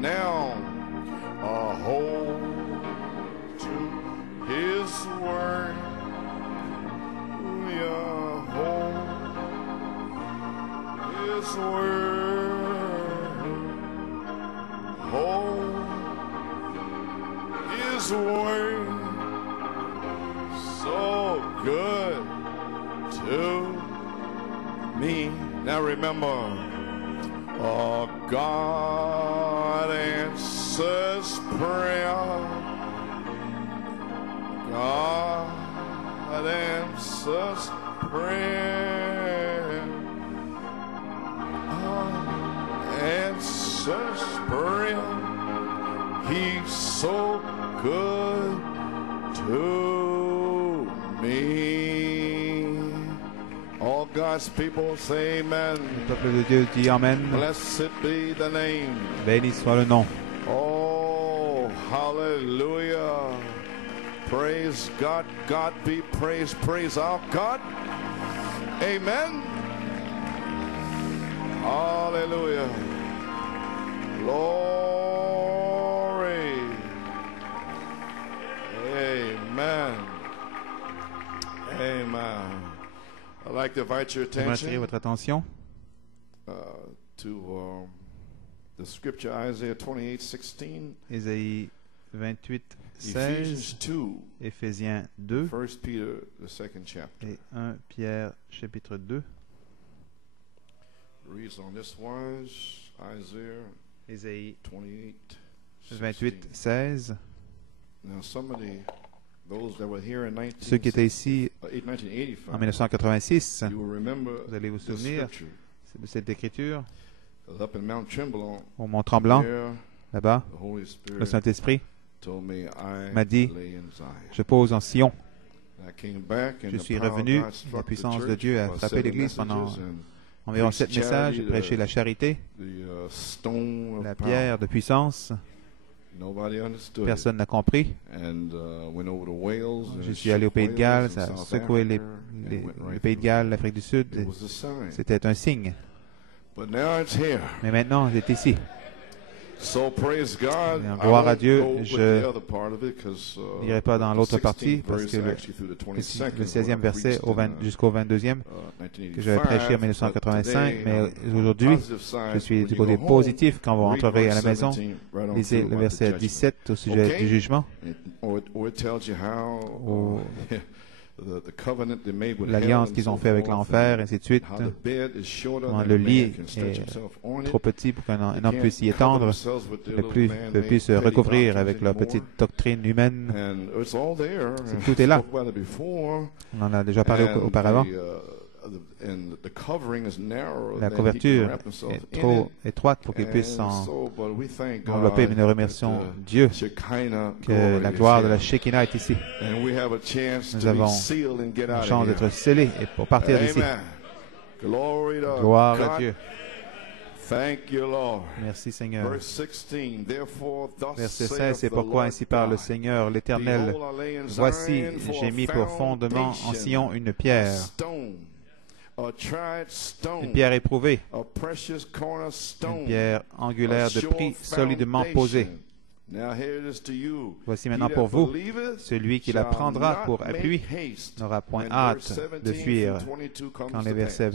Now, hold to His word. Hold His word. Hold His word. So good to me. Now remember, God answers prayer. God answers prayer. God answers prayer. He's so good to me. All God's people say amen. Le peuple de Dieu dit Amen. Blessed be the name. Béni soit le nom. Oh, hallelujah. Praise God. God be praised. Praise our God. Amen. Hallelujah. Glory. Amen. Amen. I'd like to invite your J'aimerais attirer attention votre attention to the scripture Isaiah 28:16, Ésaïe 28, Ephesians 16, 2, Éphésiens 2 1 Peter, the second chapter. et 1 Pierre chapitre 2. Reads on this wise, Isaiah Ésaïe 28, 28, 16. 16. Now those that were here in Ceux qui étaient ici 1985, en 1986, you will remember vous allez vous the souvenir scripture de cette écriture up in Mount Tremblant. au Mont Tremblant, There, là-bas. the Holy Le Spirit Saint-Esprit told me I m'a dit, lay in Zion. je pose en Sion. I came back and Je the suis power of revenu, God la struck the puissance de church Dieu a for frappé 7 l'Église pendant messages and environ preached 7 messages, charity, j'ai prêché la charité, stone of la power. pierre de puissance. Nobody understood it. Personne n'a compris. And went over to Wales and Je suis allé au Pays de Galles, ça a South secoué Africa, and le went right Pays de through. Galles, l'Afrique du Sud. It was a sign. C'était un signe. But now it's here. Mais maintenant, c'est ici. So praise God. Bien, I gloire à won't Dieu. go with Je the other part of it 'cause, n'irai pas dans the l'autre partie 16th parce verse que le actually through the 22nd le is what 16e I verset preached jusqu'au 22e que j'avais prêché en 1985, mais aujourd'hui, je suis du côté positif. Quand vous rentrerez à la maison, lisez le verset 17 au sujet du jugement, où l'alliance qu'ils ont fait avec l'enfer, et ainsi de suite. Comment le lit est trop petit pour qu'un homme puisse y étendre, ne puisse se recouvrir avec leur petite doctrine humaine. Tout est là. On en a déjà parlé auparavant. La couverture est trop étroite pour qu'ils puissent envelopper, mais nous remercions Dieu que la gloire de la Shekinah est ici. Nous avons la chance d'être scellés et pour partir d'ici. Gloire à Dieu. Merci Seigneur. Verset 16, c'est pourquoi ainsi parle le Seigneur l'Éternel. Voici, j'ai mis pour fondement en Sion une pierre éprouvée, une pierre angulaire de prix solidement posée. Voici maintenant pour vous, celui qui la prendra pour appui n'aura point hâte de fuir. Quand les versets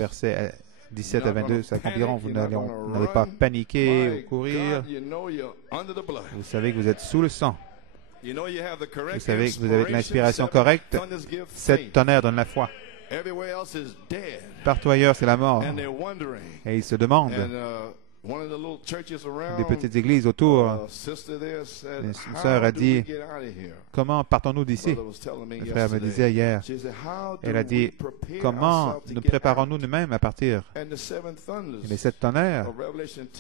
17 à 22 s'accompliront, vous n'allez pas paniquer ou courir. Vous savez que vous êtes sous le sang. Vous savez que vous avez l'inspiration correcte. 7 tonnerres donnent la foi. Partout ailleurs, c'est la mort. Et ils se demandent, des petites églises autour, une sœur a dit, comment partons-nous d'ici? Le frère me disait hier, elle a dit, comment nous préparons-nous nous-mêmes à partir? Et les 7 tonnerres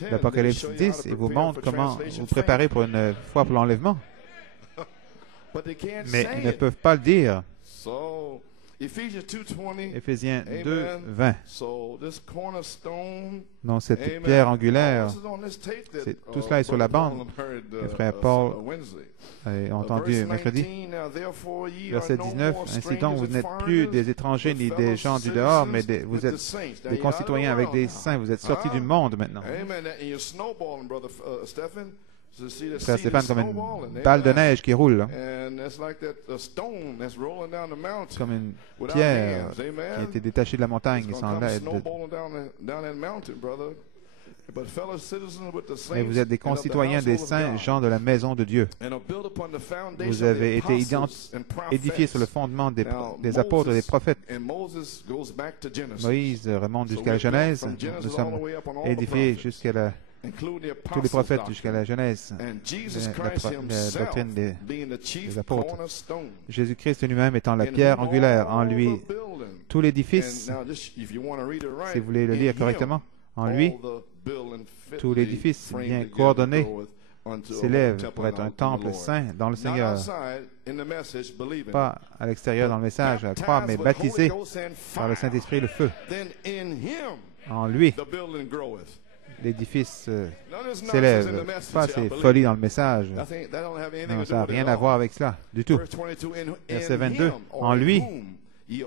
d'Apocalypse 10, ils vous montrent comment vous préparer pour une foi pour l'enlèvement. Mais ils ne peuvent pas le dire. Éphésiens 2, 20. Donc cette pierre angulaire, tout cela est sur la bande. Le frère Paul a entendu mercredi. Verset 19. Ainsi donc, vous n'êtes plus des étrangers ni des gens du dehors, mais vous êtes des concitoyens avec des saints. Vous êtes sortis du monde maintenant. Frère Stéphane, comme une balle de neige qui roule, comme une pierre qui a été détachée de la montagne sans l'aide. Mais vous êtes des concitoyens des saints gens de la maison de Dieu. Vous avez été édifiés sur le fondement des apôtres et des prophètes. Moïse remonte jusqu'à la Genèse. Nous sommes édifiés jusqu'à tous les prophètes jusqu'à la Genèse, la doctrine des apôtres. Jésus-Christ lui-même étant la pierre angulaire, en lui, tout l'édifice, si vous voulez le lire correctement, en lui, tout l'édifice bien coordonné s'élève pour être un temple saint dans le Seigneur. Pas à l'extérieur dans le message, à la croix, mais baptisé par le Saint-Esprit et le feu. En lui, l'édifice s'élève. Pas ces folies dans le message. Non, ça n'a rien à voir avec cela, du tout. Verset 22. En lui,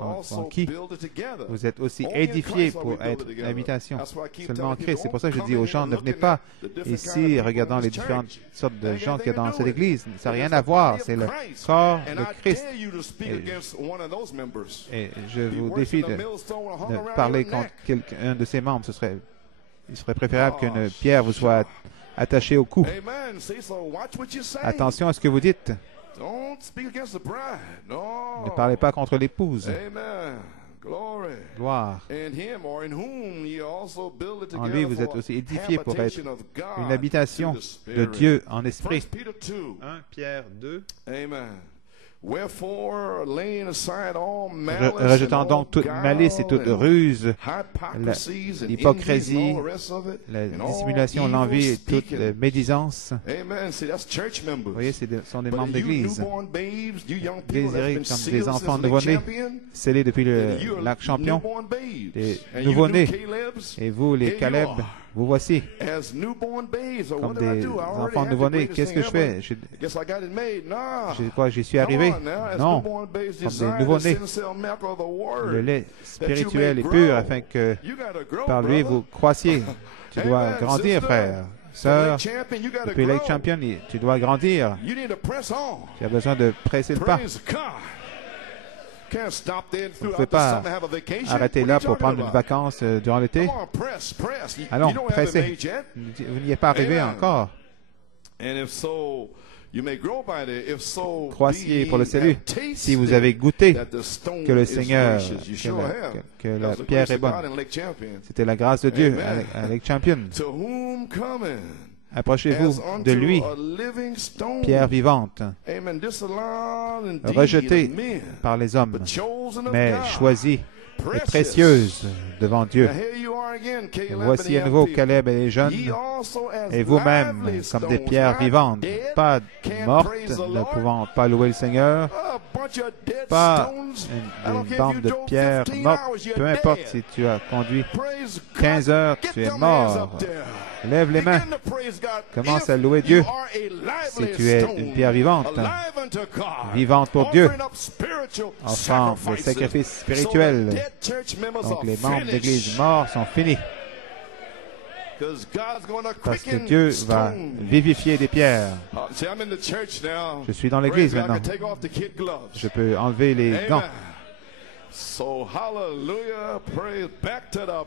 en qui vous êtes aussi édifiés pour être l'habitation seulement en Christ. C'est pour ça que je dis aux gens, ne venez pas ici regardant les différentes sortes de gens qu'il y a dans cette église. Ça n'a rien à voir. C'est le corps de Christ. Et je vous défie de parler contre un de ses membres. Il serait préférable qu'une pierre vous soit attachée au cou. Attention à ce que vous dites. Ne parlez pas contre l'épouse. Gloire. En lui, vous êtes aussi édifiés pour être une habitation de Dieu en esprit. 1 Pierre 2. Rejetant donc toute malice et toute ruse, l'hypocrisie, la dissimulation, l'envie et toute médisance. Vous voyez, ce sont des membres d'Église. Désirés comme des enfants nouveau-nés, scellés depuis le lac Champion, des nouveau-nés. Et vous, les Caleb, vous voici, comme des enfants nouveau-nés. Qu'est-ce que je fais? J'y suis arrivé? Non, comme des nouveau-nés. Le lait spirituel est pur afin que par lui vous croissiez. Tu dois grandir, frère. Sœur, depuis Lake Champion, tu dois grandir. Tu as besoin de presser le pas. Vous ne pouvez pas arrêter là pour prendre une vacance durant l'été. Allons, pressez. Vous n'y êtes pas arrivé encore. Croissiez pour le salut si vous avez goûté que le Seigneur, que la pierre est bonne. C'était la grâce de Dieu à Lake Champion. Approchez-vous de lui, pierre vivante, rejetée par les hommes, mais choisie et précieuse devant Dieu. Et voici à nouveau Caleb et les jeunes, et vous-même, comme des pierres vivantes, pas mortes, ne pouvant pas louer le Seigneur, pas une bande de pierres mortes, peu importe si tu as conduit 15 heures, tu es mort. Lève les mains. Commence à louer Dieu. Si tu es une pierre vivante, vivante pour Dieu, offrant le sacrifice spirituel. Donc les membres d'Église morts sont finis. Parce que Dieu va vivifier des pierres. Je suis dans l'Église maintenant. Je peux enlever les gants.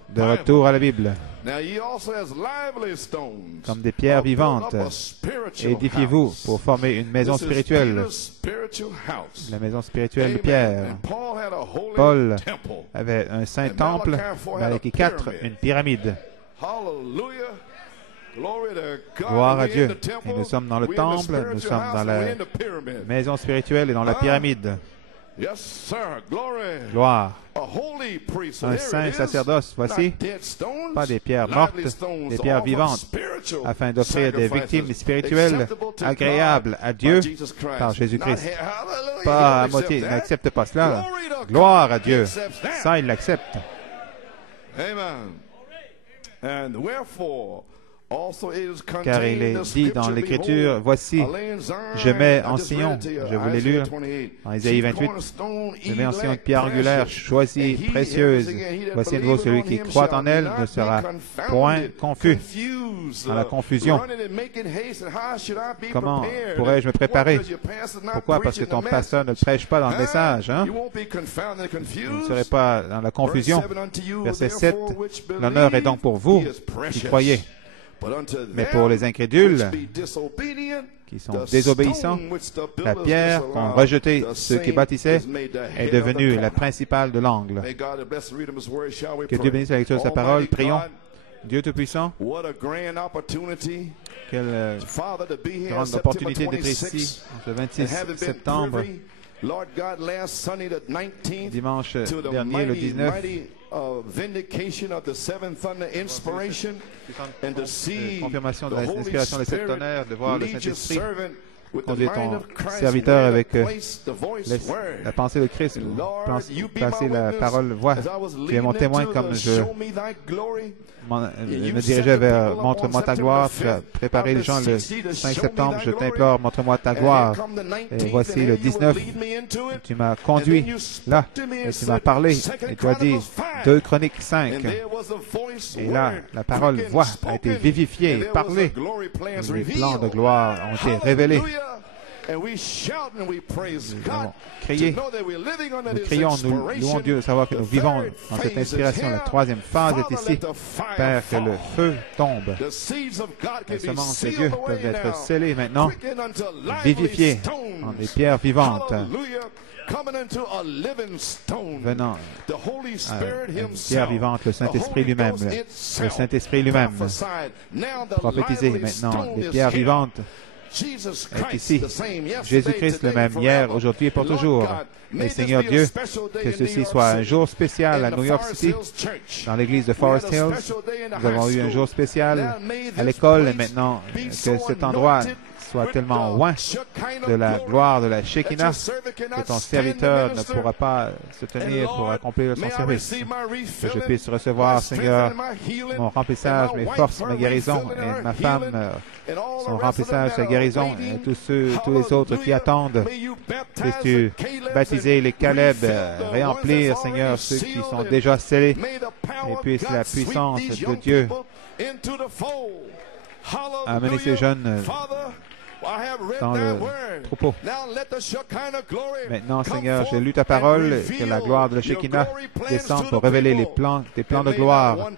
De retour à la Bible. Comme des pierres vivantes, édifiez-vous pour former une maison spirituelle. La maison spirituelle de Pierre. Paul avait un saint temple, Malachie 4, une pyramide. Gloire à Dieu. Et nous sommes dans le temple, nous sommes dans la maison spirituelle et dans la pyramide. Gloire. Un saint sacerdoce, voici, pas des pierres mortes, des pierres vivantes, afin d'offrir des victimes spirituelles agréables à Dieu par Jésus-Christ. Pas à moitié, il n'accepte pas cela. Gloire à Dieu. Ça, il l'accepte. Car il est dit dans l'Écriture, « Voici, je mets en Sion, je vous l'ai lu, en Isaïe 28, je mets en Sion une pierre angulaire, choisie, précieuse. Voici à nouveau celui qui croit en elle ne sera point confus. » Dans la confusion, comment pourrais-je me préparer? Pourquoi? Parce que ton pasteur ne prêche pas dans le message. Hein? Vous ne serez pas dans la confusion. Verset 7, « L'honneur est donc pour vous qui croyez. Mais pour les incrédules qui sont désobéissants, la pierre qu'ont rejetée ceux qui bâtissaient est devenue la principale de l'angle. » Que Dieu bénisse la lecture de sa parole. Prions. Dieu Tout-Puissant, quelle grande opportunité d'être ici ce 26 septembre, dimanche dernier, le 19, confirmation de l'inspiration des sept tonnerres, de voir le Saint-Esprit conduire ton serviteur avec la pensée de Christ, placer la parole voix. Tu es mon témoin comme je me dirigeais vers « Montre-moi ta gloire ». Tu as préparé les gens le 5 septembre. Je t'implore, montre-moi ta gloire. Et voici le 19. Tu m'as conduit là et tu m'as parlé. Et tu as dit 2 Chroniques 5. Et là, la parole voix a été vivifiée, parlée. Et les plans de gloire ont été révélés. Nous avons crié, nous crions, nous louons Dieu de savoir que nous vivons dans cette inspiration. La troisième phase est ici. Père, que le feu tombe. Les semences de Dieu peuvent être scellées maintenant, vivifiées en des pierres vivantes, venant à une pierre vivante, le Saint-Esprit lui-même. Le Saint-Esprit lui-même. Prophétisez maintenant, des pierres vivantes est ici. Jésus-Christ le même hier, aujourd'hui et pour toujours. Et Seigneur Dieu, que ceci soit un jour spécial à New York City, dans l'église de Forest Hills. Nous avons eu un jour spécial à l'école et maintenant que cet endroit soit tellement loin de la gloire de la Shekinah que ton serviteur ne pourra pas se tenir pour accomplir son service. Que je puisse recevoir, Seigneur, mon remplissage, mes forces, ma guérison et ma femme, son remplissage, sa guérison et tous les autres qui attendent. Puisses-tu baptiser les Caleb, réemplir, Seigneur, ceux qui sont déjà scellés et puisse la puissance de Dieu amener ces jeunes dans le troupeau. Maintenant, Seigneur, j'ai lu ta parole, que la gloire de la Shekinah descende pour révéler tes plans de gloire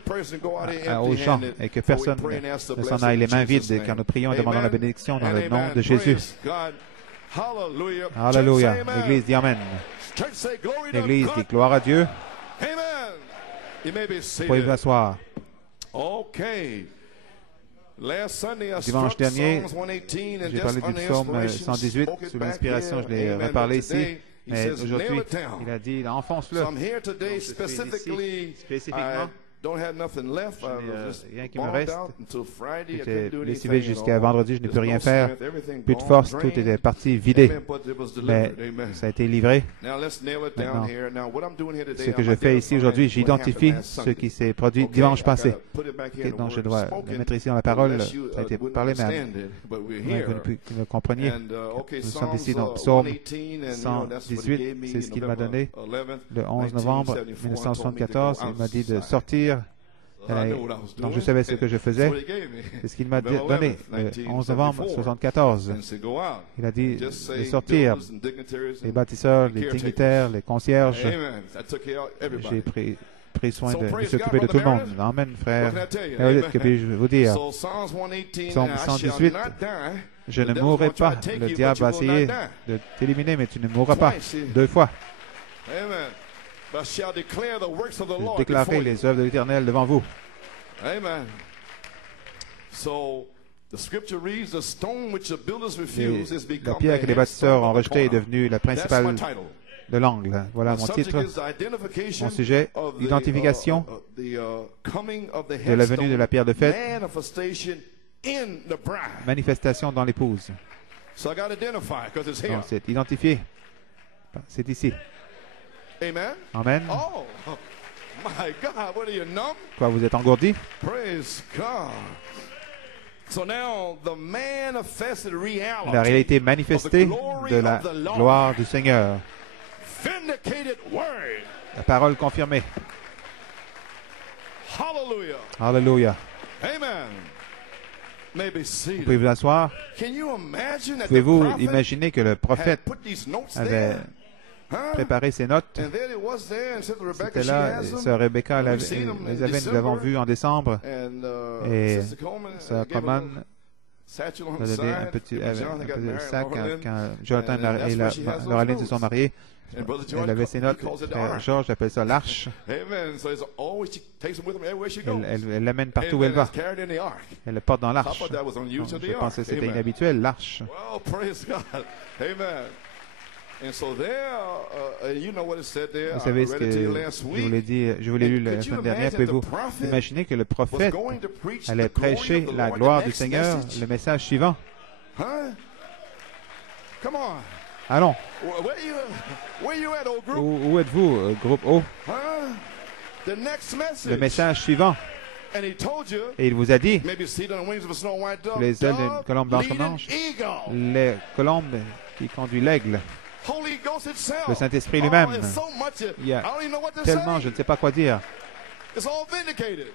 aux gens et que personne ne s'en aille les mains vides, car nous prions et demandons la bénédiction dans le nom de Jésus. Alléluia. L'Église dit Amen. L'Église dit gloire à Dieu. Vous pouvez vous asseoir. Dimanche dernier, j'ai parlé du psaume 118 sous l'inspiration, je l'ai reparlé ici, mais aujourd'hui, il a dit, enfonce-le. Spécifiquement, je n'ai rien qui me reste. J'étais lessivé jusqu'à vendredi, je n'ai plus rien faire. Plus de force, tout était parti vidé. Mais ça a été livré. Maintenant, ce que je fais ici aujourd'hui, j'identifie ce qui s'est produit dimanche passé. Donc je dois le mettre ici dans la parole. Ça a été parlé, mais vous ne compreniez. Nous sommes ici dans Psaume 118. C'est ce qu'il m'a donné le 11 novembre 1974. Il m'a dit de sortir. Donc je savais ce que je faisais. C'est ce qu'il m'a donné le 11 novembre 1974. Il a dit de sortir les bâtisseurs, les dignitaires, les concierges. J'ai pris soin de s'occuper de tout le monde. Amen, frère. Que puis-je vous dire? Psaume 118. Je ne mourrai pas. Le diable va essayer de t'éliminer, mais tu ne mourras pas. 2 fois. Je déclarerai les œuvres de l'Éternel devant vous. Amen. La pierre que les bâtisseurs ont rejetée est devenue la principale de l'angle. Voilà mon titre. Mon sujet, identification de la venue de la pierre de fête, manifestation dans l'épouse. Donc c'est identifié. C'est ici. Amen. Amen. Oh, my God, what are you, numb? Quoi, vous êtes engourdi? Praise God. La réalité manifestée de la gloire du Seigneur. La parole confirmée. Alléluia. Vous pouvez vous asseoir. Pouvez-vous imaginer que le prophète avait préparé ses notes? C'était là, sœur Rebecca les avait, nous l'avons vu en décembre. Et sœur Coleman a donné un petit sac quand Jonathan et Lauraline se sont mariés. Elle avait ses notes. Frère Georges appelle ça l'arche. Elle l'amène partout où elle va. Elle le porte dans l'arche. Je pensais que c'était inhabituel, l'arche. Vous savez ce que je vous l'ai lu la semaine dernière. Pouvez-vous imaginer que le prophète allait prêcher la gloire du Seigneur, le message suivant? Allons. Où êtes-vous, groupe O? Le message suivant. Et il vous a dit, les ailes d'une colombe blanche, les colombes qui conduit l'aigle. Le Saint-Esprit lui-même. Il y a tellement, je ne sais pas quoi dire.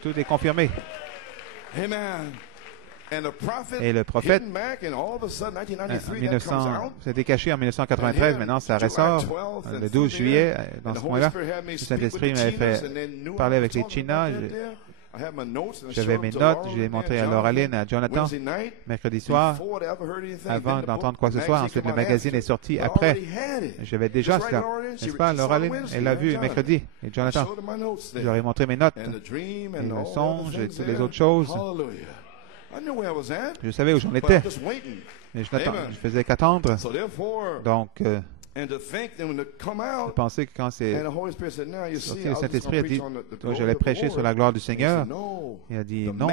Tout est confirmé. Et le prophète, c'était caché en 1993, maintenant ça ressort. Le 12 juillet, dans ce mois-là, le Saint-Esprit m'avait fait parler avec les Chinas. J'avais mes notes, je les ai montrées à Lauraline, à Jonathan, mercredi soir, avant d'entendre quoi que ce soit. Ensuite, le magazine est sorti après. J'avais déjà cela, n'est-ce pas? Lauraline, elle l'a vu mercredi. Et Jonathan, je leur ai montré mes notes, et le songe, et toutes les autres choses. Je savais où j'en étais. Mais je faisais qu'attendre. Donc, je pensais que quand c'est sorti, le Saint-Esprit a dit, j'allais prêcher sur la gloire du Seigneur. Il a dit non,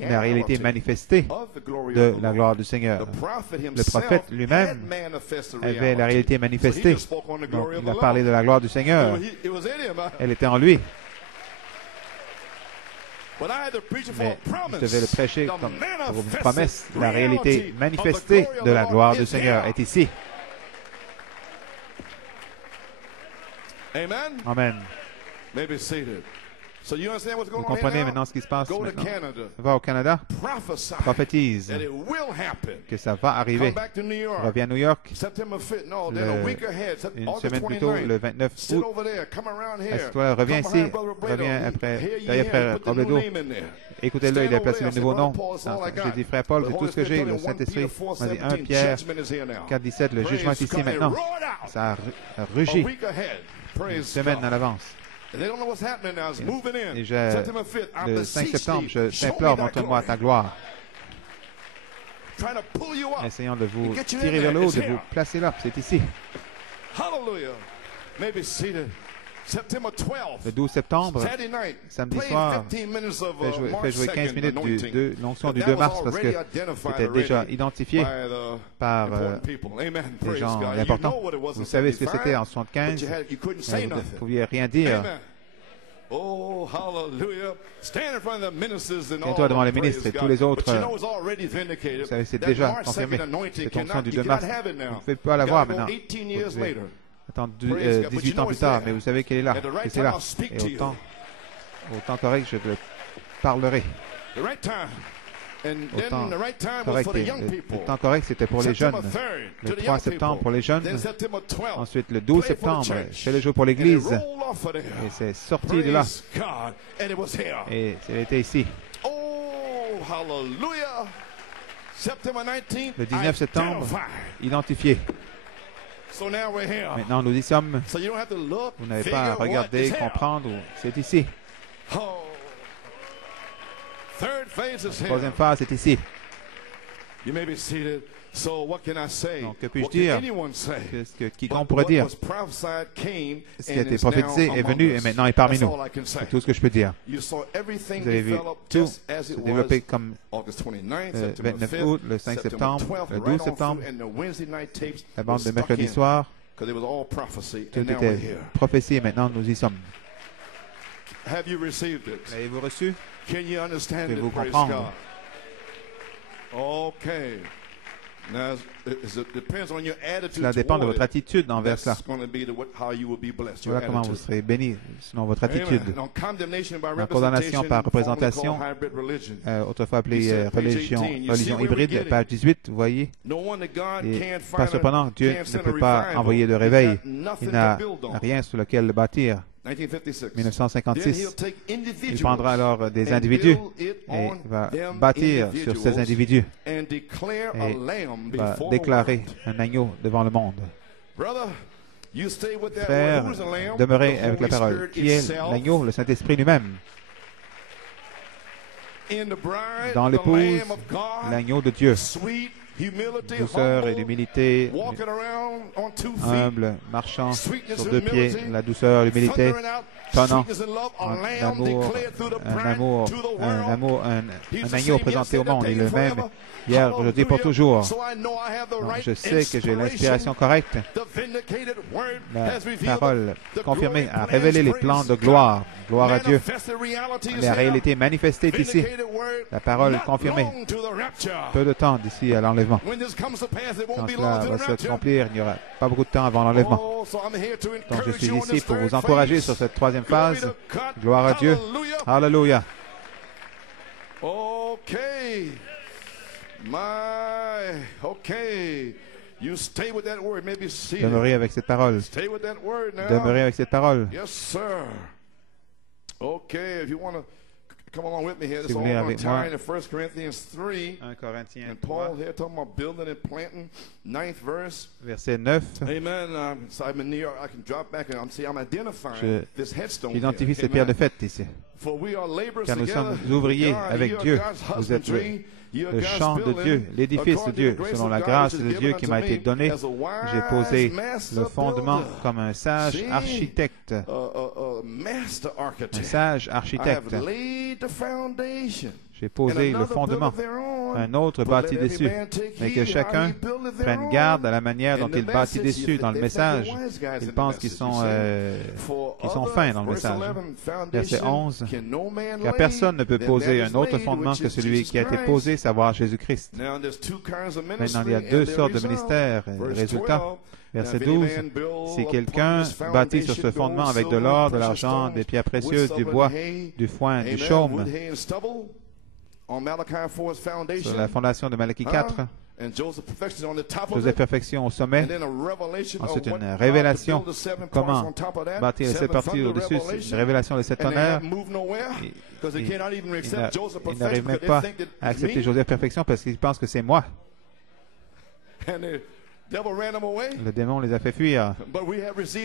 la réalité manifestée de la gloire du Seigneur. Le prophète lui-même avait la réalité manifestée. Donc, il a parlé de la gloire du Seigneur. Elle était en lui. Mais je devais le prêcher comme pour une promesse. La réalité manifestée de la gloire du Seigneur est ici. Amen. Vous comprenez maintenant ce qui se passe maintenant? Va au Canada, prophétise que ça va arriver. Reviens à New York une semaine plus tôt, le 29 août. Assieds-toi, reviens ici, reviens après, derrière frère Robledo. Écoutez-le, il a placé le nouveau nom. J'ai dit, frère Paul, c'est tout ce que j'ai. Le Saint-Esprit m'a dit 1 Pierre 4,17, le jugement est ici maintenant. Ça a rugi une semaine en avance. Et le 5 septembre, je t'implore, montre-moi ta gloire. Essayons de vous tirer vers le haut, de vous placer là. C'est ici. Le 12 septembre, samedi soir, fait jouer 15 minutes de l'onction du 2 mars parce que c'était déjà identifié par des gens importants. Vous savez ce que c'était en 75, vous ne pouviez rien dire. Tiens-toi devant les ministres et tous les autres. Vous savez, c'est déjà confirmé. Cette onction du 2 mars, vous ne pouvez pas la voir maintenant. Attends, 18 ans plus tard, mais vous savez qu'elle est là, que c'est là. Et au temps correct, je te parlerai. Le temps correct, c'était pour les jeunes. Le 3 septembre pour les jeunes. Ensuite, le 12 septembre, c'est le jour pour l'Église. Et c'est sorti de là. Et c'était ici. Le 19 septembre, identifié. Maintenant, nous y sommes. Vous n'avez pas à regarder, comprendre. C'est ici. La troisième phase est ici. Donc, que puis-je dire? Qu'est-ce que quiconque pourrait dire? Ce qui a été prophétisé est venu et maintenant est parmi nous. C'est tout ce que je peux dire. Vous avez vu tout se développer comme le 29 août, le 5 septembre, le 12 septembre, la bande de mercredi soir. Tout était prophétie et maintenant nous y sommes. Avez-vous reçu? Pouvez-vous comprendre? Okay. Now, cela dépend de votre attitude envers cela. Voilà comment vous serez béni selon votre attitude. La condamnation par représentation, autrefois appelée religion hybride, page 18, vous voyez. Et pas cependant, Dieu ne peut pas envoyer de réveil. Il n'a rien sur lequel le bâtir. 1956, il prendra alors des individus et va bâtir sur ces individus et va déclarer un agneau devant le monde. Frère, demeurez avec la parole. Qui est l'agneau? Le Saint-Esprit lui-même. Dans l'épouse, l'agneau de Dieu. Douceur et l'humilité, humble, marchant sur deux pieds, la douceur, l'humilité, tonnant, un agneau présenté au monde, il est le même hier, aujourd'hui, pour toujours. Donc, je sais que j'ai l'inspiration correcte. La parole confirmée a révélé les plans de gloire. Gloire à Dieu. La réalité manifestée d'ici. La parole confirmée. Peu de temps d'ici à l'enlèvement. Quand cela va s'accomplir, il n'y aura pas beaucoup de temps avant l'enlèvement. Donc je suis ici pour vous encourager sur cette troisième phase. Gloire à Dieu. Alléluia. Okay. Demeurez avec cette parole. Demeurez avec cette parole. Yes, sir. Okay, if you want to come along with me here, Si this vous all voulez on avec moi, time in 1 Corinthians 3. 1 Corinthiens And 3, Paul here talking about building and planting, 9th verse. verset 9. Amen. So I'm in New York. I can drop back and I'm identifying this headstone. J'identifie ces pierres de fête ici. Car nous sommes ouvriers avec Dieu. Vous êtes le champ de Dieu, l'édifice de Dieu. Selon la grâce de Dieu qui m'a été donnée, j'ai posé le fondement comme un sage architecte. Un sage architecte. J'ai posé le fondement. Un autre bâtit dessus. Mais que chacun prenne garde à la manière dont il bâtit dessus dans le message. Ils pensent qu'ils sont fins dans le message. Verset 11. Car personne ne peut poser un autre fondement que celui qui a été posé, savoir Jésus-Christ. Maintenant, il y a deux sortes de ministères. Résultat. Verset 12. Si quelqu'un bâtit sur ce fondement avec de l'or, de l'argent, des pierres précieuses, du bois, du foin, du chaume, sur la fondation de Malachie 4, Joseph Perfection au sommet, ensuite une révélation, comment bâtir les 7 parties au-dessus, une révélation des 7 tonnerres. Il n'arrive même pas à accepter Joseph Perfection parce qu'il pense que c'est moi. Le démon les a fait fuir.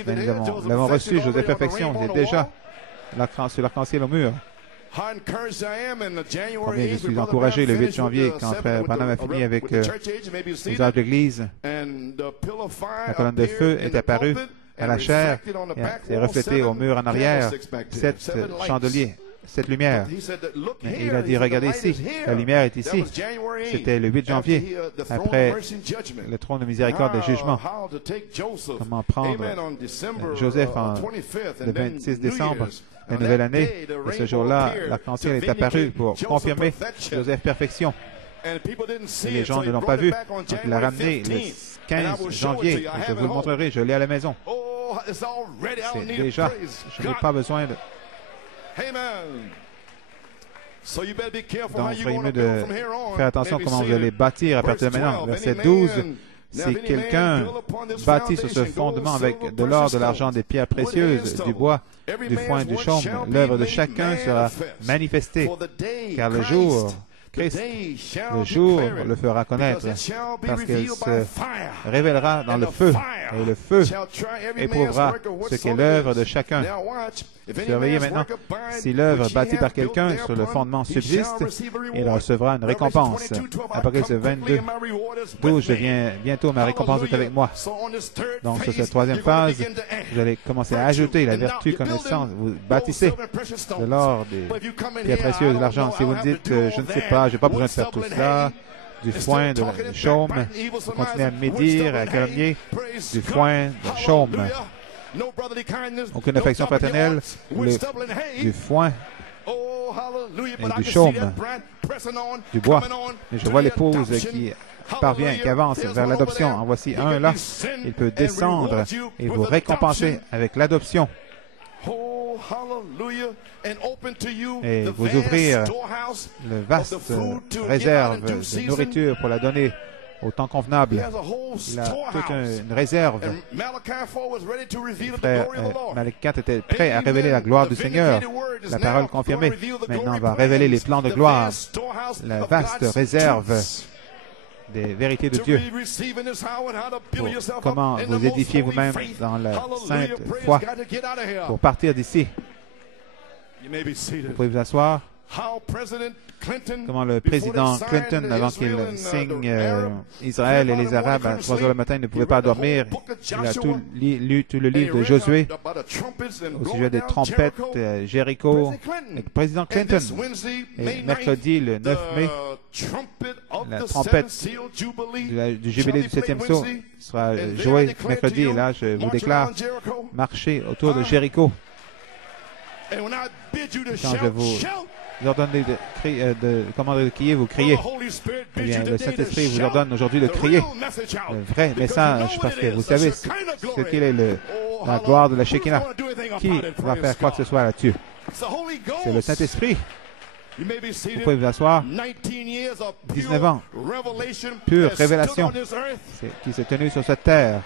Mais nous l'avons reçu, Joseph Perfection, il est déjà sur l'arc-en-ciel au mur. Combien je suis encouragé le 8 janvier quand Frère Branham a fini avec l'usage d'église. La colonne de feu est apparue à la chair et s'est reflétée au mur en arrière. 7 chandeliers, 7 lumières. Et il a dit, regardez ici, la lumière est ici. C'était le 8 janvier, après le trône de miséricorde et jugement. Comment prendre Joseph le 26 décembre, la nouvelle année, et ce jour-là, l'arc-en-ciel est apparu pour confirmer Joseph Perfection. Et les gens ne l'ont pas vu. Donc il l'a ramené le 15 janvier. Je vous le montrerai, je l'ai à la maison. C'est déjà, je n'ai pas besoin de... Donc, soyez mieux de faire attention à comment vous allez bâtir à partir de maintenant. Verset 12. Si quelqu'un bâtit sur ce fondement avec de l'or, de l'argent, des pierres précieuses, du bois, du foin, du chaume, l'œuvre de chacun sera manifestée, car le jour, Christ, le jour le fera connaître, parce qu'elle se révélera dans le feu, et le feu éprouvera ce qu'est l'œuvre de chacun. Surveillez maintenant, si l'œuvre bâtie par quelqu'un sur le fondement subsiste, il recevra une récompense. Apocalypse 22, 12, je viens bientôt, ma récompense est avec moi. Donc, sur cette troisième phase, vous allez commencer à ajouter la vertu connaissance. Vous bâtissez de l'or, des pierres précieuses, de l'argent. Si vous me dites, je ne sais pas, je n'ai pas besoin de faire tout cela, du foin, de chaume, vous continuez à médire, à calomnier, du foin, de chaume. Aucune affection fraternelle, du foin, et du chaume, du bois. Et je vois l'épouse qui parvient, qui avance vers l'adoption. En voici un là. Il peut descendre et vous récompenser avec l'adoption. Et vous ouvrir le vaste réserve de nourriture pour la donner au temps convenable. Il a toute une réserve. Frère Malachi 4 était prêt à révéler la gloire du Seigneur. La parole confirmée. Maintenant, on va révéler les plans de gloire, la vaste réserve des vérités de Dieu. Comment vous édifiez vous-même dans la sainte foi pour partir d'ici. Vous pouvez vous asseoir. Comment le président Clinton, avant qu'il signe Israël et les Arabes à 3 heures le matin, ne pouvait pas dormir. Il a lu tout le livre de Josué au sujet des trompettes, Jéricho. Le président Clinton. Et mercredi, le 9 mai, la trompette du jubilé du 7e sceau sera jouée mercredi. Et là, je vous déclare, marchez autour de Jéricho. Quand je vous ordonne de commander de crier, vous criez. Eh bien, le Saint-Esprit vous ordonne aujourd'hui de crier le vrai message, parce que vous savez ce qu'il est la gloire de la Shekinah. Qui va faire quoi que ce soit là-dessus? C'est le Saint-Esprit. Vous pouvez vous asseoir. 19 ans, pure révélation qui s'est tenue sur cette terre.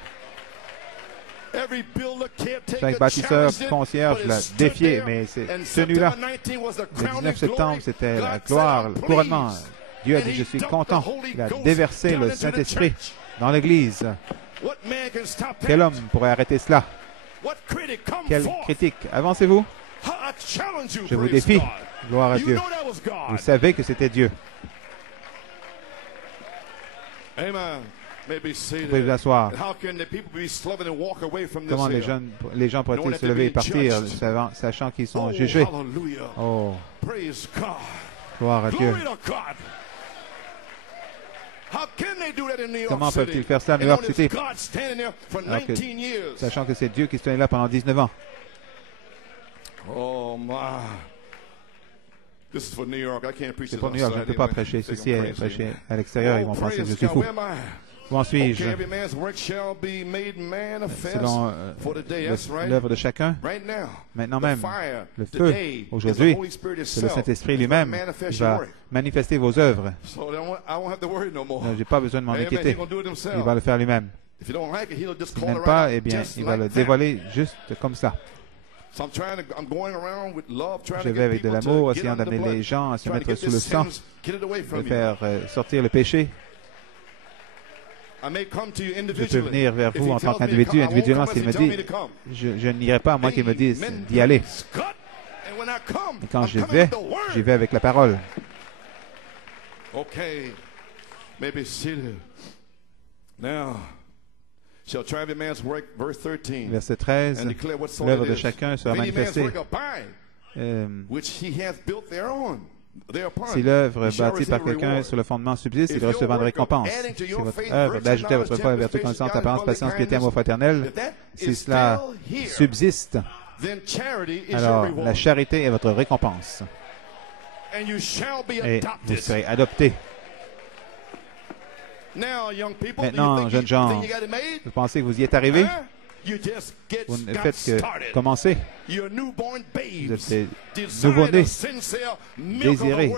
Chaque bâtisseur, concierge l'a défié, mais c'est tenu-là. Le 19 septembre, c'était la gloire, le couronnement. Dieu a dit, je suis content. Il a déversé le Saint-Esprit dans l'Église. Quel homme pourrait arrêter cela? Quelle critique? Avancez-vous. Je vous défie. Gloire à Dieu. Vous savez que c'était Dieu. Amen. Vous pouvez vous asseoir. Comment les gens pourraient-ils se lever et partir, sachant qu'ils sont jugés? Oh, gloire à Dieu. Comment peuvent-ils faire cela à New York City? Sachant que c'est Dieu qui se tenait là pendant 19 ans. C'est pour New York, je ne peux pas prêcher. Ceci est prêché à l'extérieur, ils vont penser que je suis fou. Où en suis-je? Selon l'œuvre de chacun, maintenant même, le feu, aujourd'hui, c'est le Saint-Esprit lui-même qui va manifester vos œuvres. Je n'ai pas besoin de m'en inquiéter. Il va le faire lui-même. S'il n'aime pas, eh bien, il va le dévoiler juste comme ça. Je vais avec de l'amour, essayant d'amener les gens à se mettre sous le sang, de faire sortir le péché. Je peux venir vers vous en tant qu'individu, individuellement, s'il me dit, je n'irai pas à moins qu'il me dise d'y aller. Et quand j'y vais avec la parole. Verset 13, l'œuvre de chacun sera manifestée. Si l'œuvre bâtie par quelqu'un sur le fondement subsiste, il recevra une récompense. Si votre œuvre d'ajouter à votre foi la vertu, connaissance, apparence, patience, piété, amour fraternel, si cela subsiste, alors la charité est votre récompense. Et vous serez adoptés. Maintenant, jeunes gens, vous pensez que vous y êtes arrivés? Vous ne faites que commencer. Vous êtes des nouveau-nés, désirés.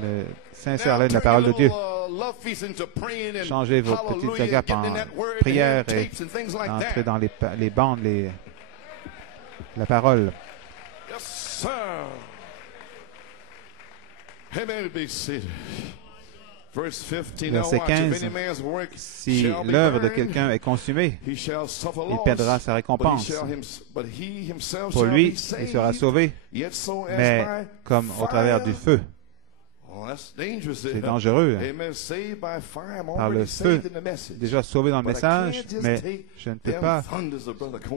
Le sincère lait de la parole de Dieu. Changez vos petites agapes en prière et entrez dans les bandes, la parole. Verset 15, si l'œuvre de quelqu'un est consumée, il perdra sa récompense. Pour lui, il sera sauvé, mais comme au travers du feu. C'est dangereux. Par le feu, déjà sauvé dans le message, mais je ne peux pas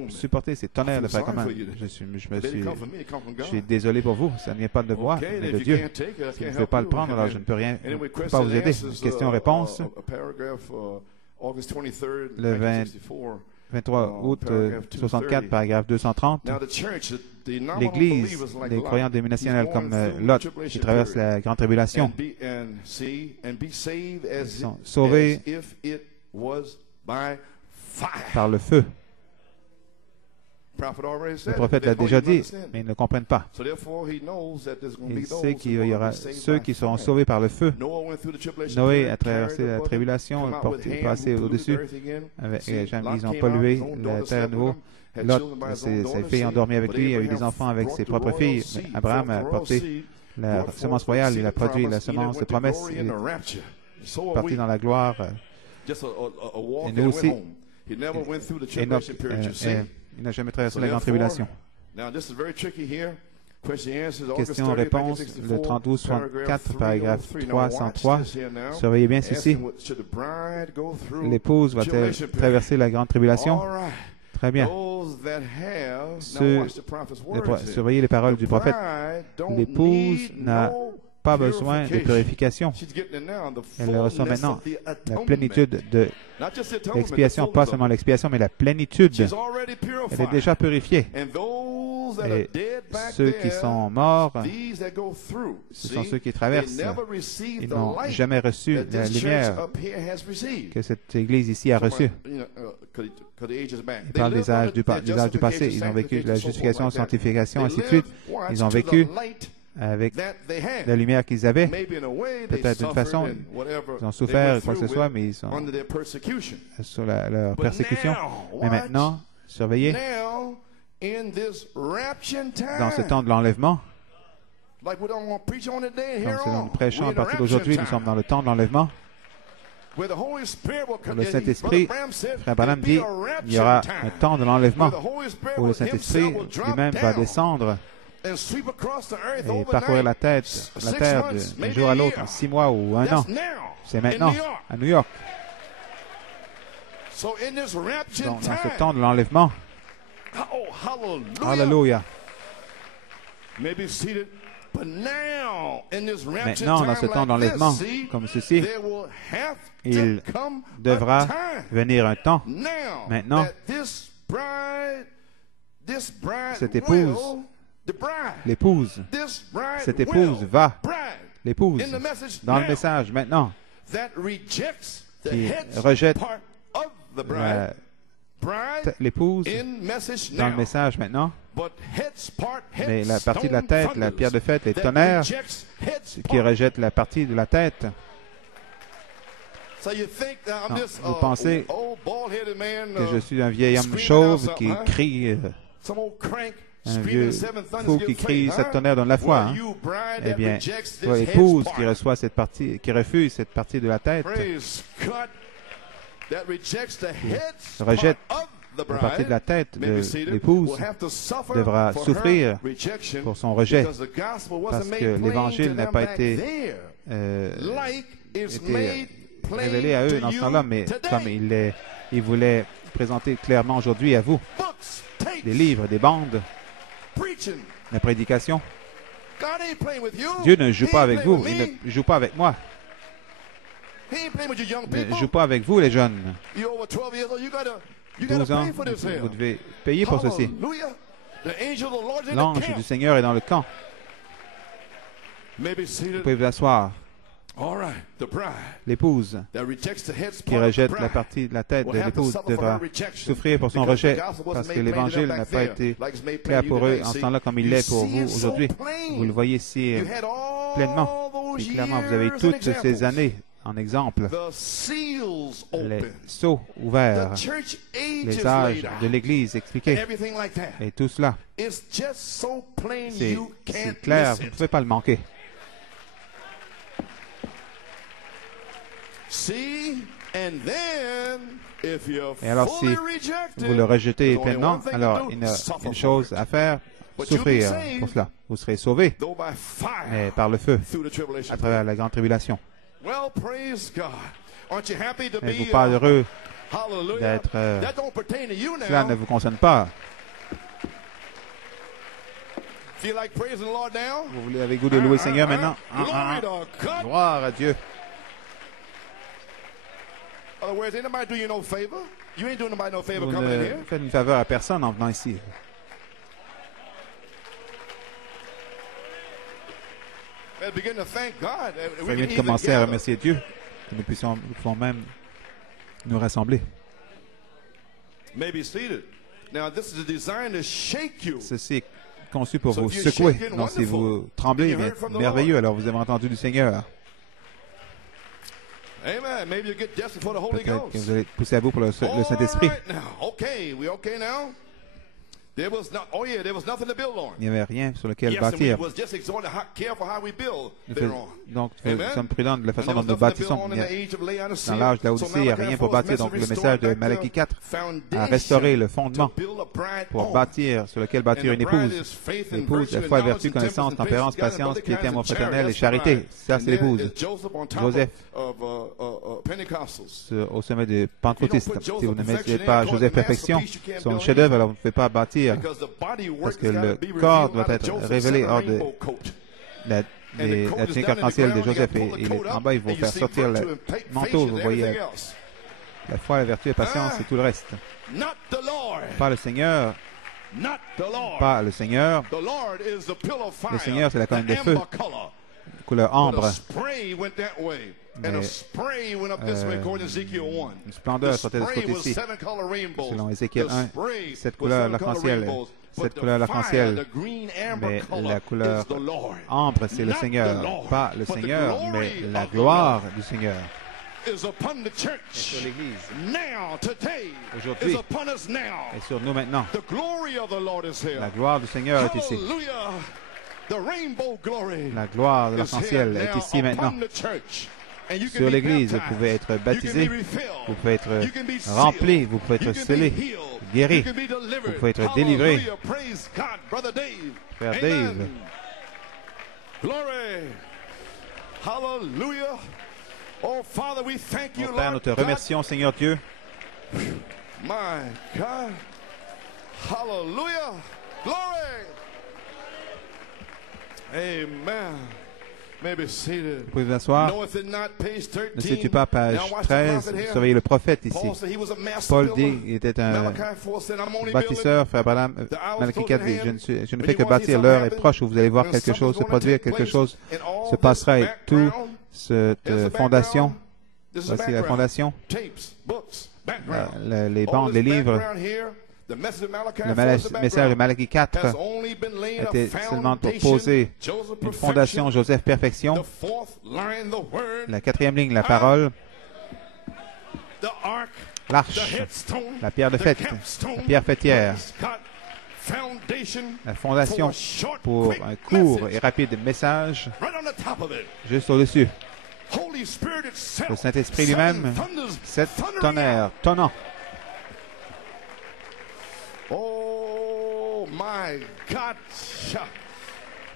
supporter ces tonnerres de frères communs. Je suis désolé pour vous. Ça ne vient pas de moi, mais de Dieu. Si vous ne pouvez pas le prendre, alors je ne peux pas vous aider. Question-réponse. Le 23 août 64, paragraphe 230. L'Église, les croyants dénominationnels comme Lot, qui traversent la grande tribulation, sont sauvés par le feu. Le prophète l'a déjà dit, mais ils ne comprennent pas. Il sait qu'il y aura ceux qui seront sauvés par le feu. Noé a traversé la tribulation, passé au-dessus. Ils ont pollué la terre à nouveau. Lot, ses filles ont dormi avec lui, il a eu des enfants avec ses propres filles. Mais Abraham a porté la semence royale, il a produit la semence de promesse. Il est parti dans la gloire. Et nous aussi. Enoch, il n'a jamais traversé la grande tribulation. Question-réponse, le 32-64, paragraphe 303. Surveillez bien ceci. L'épouse va-t-elle traverser la grande tribulation? Très bien. Surveillez les paroles du prophète. L'épouse n'a pas besoin de purification. Elle reçoit maintenant la plénitude de l'expiation, pas seulement l'expiation, mais la plénitude. Elle est déjà purifiée. Et ceux qui sont morts, ce sont ceux qui traversent. Ils n'ont jamais reçu la lumière que cette Église ici a reçue. Ils parlent des âges du passé. Ils ont vécu la justification, la sanctification, ainsi de suite. Ils ont vécu avec la lumière qu'ils avaient. Peut-être d'une façon, ils ont souffert, quoi que ce soit, mais ils sont sur leur persécution. Mais maintenant, surveillez, dans ce temps de l'enlèvement, comme nous prêchons à partir d'aujourd'hui, nous sommes dans le temps de l'enlèvement. Le Saint-Esprit, Frère Branham dit, il y aura un temps de l'enlèvement où le Saint-Esprit lui-même va descendre et parcourir la terre d'un jour à l'autre, en 6 mois ou 1 an. C'est maintenant, à New York. Dans ce temps de l'enlèvement, Alléluia. Maintenant, dans ce temps d'enlèvement, comme ceci, il devra venir un temps. Maintenant, cette épouse, cette épouse va, l'épouse, dans le message maintenant, qui rejette l'épouse dans le message maintenant, mais la partie de la tête, la pierre de fête, les tonnerres, qui rejette la partie de la tête. Non, vous pensez que je suis un vieil homme chauve qui crie, un vieux fou qui crie cette tonnerre dans la foi. Hein? Eh bien, toi, épouse qui reçoit cette partie, qui refuse cette partie de la tête, qui rejette la partie de la tête de l'épouse, devra souffrir pour son rejet, parce que l'Évangile n'a pas été révélé à eux dans ce temps-là, mais comme il voulait présenter clairement aujourd'hui à vous, des livres, des bandes, la prédication. Dieu ne joue pas avec vous, il ne joue pas avec moi. Il ne joue pas avec vous, les jeunes. 12 ans, vous devez payer pour ceci. L'ange du Seigneur est dans le camp. Vous pouvez vous asseoir. L'épouse qui rejette la partie de la tête de l'épouse devra souffrir pour son rejet, parce que l'Évangile n'a pas été clair pour eux en ce temps-là comme il l'est pour vous aujourd'hui. Vous le voyez si pleinement et clairement. Vous avez eu toutes ces années en exemple, les sceaux ouverts, les âges de l'Église expliqués, et tout cela. C'est clair, vous ne pouvez pas le manquer. Et alors, si vous le rejetez pleinement, alors il y a une chose à faire, souffrir pour cela. Vous serez sauvés, mais par le feu, à travers la grande tribulation. Êtes-vous pas heureux d'être... cela ne vous concerne pas. Vous voulez avec vous de louer le Seigneur maintenant? Gloire à Dieu. Vous ne faites une faveur à personne en venant ici. Vous allez commencer à remercier Dieu que nous pouvons même nous rassembler. Ceci est conçu pour vous secouer. Donc, si vous tremblez, bien merveilleux, alors vous avez entendu du Seigneur. Peut-être que vous allez pousser à vous pour le Saint-Esprit. Il n'y avait rien sur lequel bâtir. Donc, nous sommes prudents de la façon dont nous bâtissons. Dans l'âge de la Odyssée, il n'y a rien pour bâtir. Donc, le message de Malachie 4 a restauré le fondement pour bâtir, sur lequel bâtir une épouse. L'épouse, la foi, vertu, connaissance, tempérance, patience, piété, amour fraternel et charité. Ça, c'est l'épouse. Joseph, au sommet des Pentecôtistes. Si vous ne mettez pas Joseph Perfection, son chef-d'œuvre, alors vous ne pouvez pas bâtir. Parce que le corps doit être révélé hors de la tunique arc-en-ciel de Joseph. Et en bas, ils vont faire sortir le manteau. Vous voyez la foi, la vertu, la patience et tout le reste. Pas le Seigneur. Pas le Seigneur. Le Seigneur, c'est la colonne de feu. Couleur ambre. Une splendeur sortait de ce côté-ci. Selon Ézéchiel 1, cette couleur l'arc-en-ciel. Cette couleur l'arc-en-ciel. Mais la couleur ambre, c'est le Seigneur. Pas le Seigneur, mais la gloire du Seigneur. Et sur l'Église. Aujourd'hui. Et sur nous maintenant. La gloire du Seigneur est ici. La gloire de l'arc-en-ciel est ici maintenant. Sur l'Église, vous pouvez être baptisé, vous pouvez être rempli, vous pouvez être scellé, guéri, vous pouvez être délivré. Frère Dave. Oh Père, nous te remercions, Seigneur Dieu. My God. Hallelujah. Glory. Amen. Vous pouvez vous asseoir. Ne sais-tu pas, page 13, surveillez le prophète ici. Paul dit qu'il était un bâtisseur, frère Branham. Malachie 4 dit, je ne fais que bâtir, l'heure est proche où vous allez voir quelque chose se produire, quelque chose se passera et toute cette fondation, voici la fondation, les bandes, les livres. Le message de Malachie 4 était seulement pour poser une fondation, Joseph Perfection. La quatrième ligne, la parole. L'arche, la pierre de fête, la pierre fêtière. La fondation pour un court et rapide message juste au-dessus. Le Saint-Esprit lui-même, sept tonnerres tonnants. Oh my God.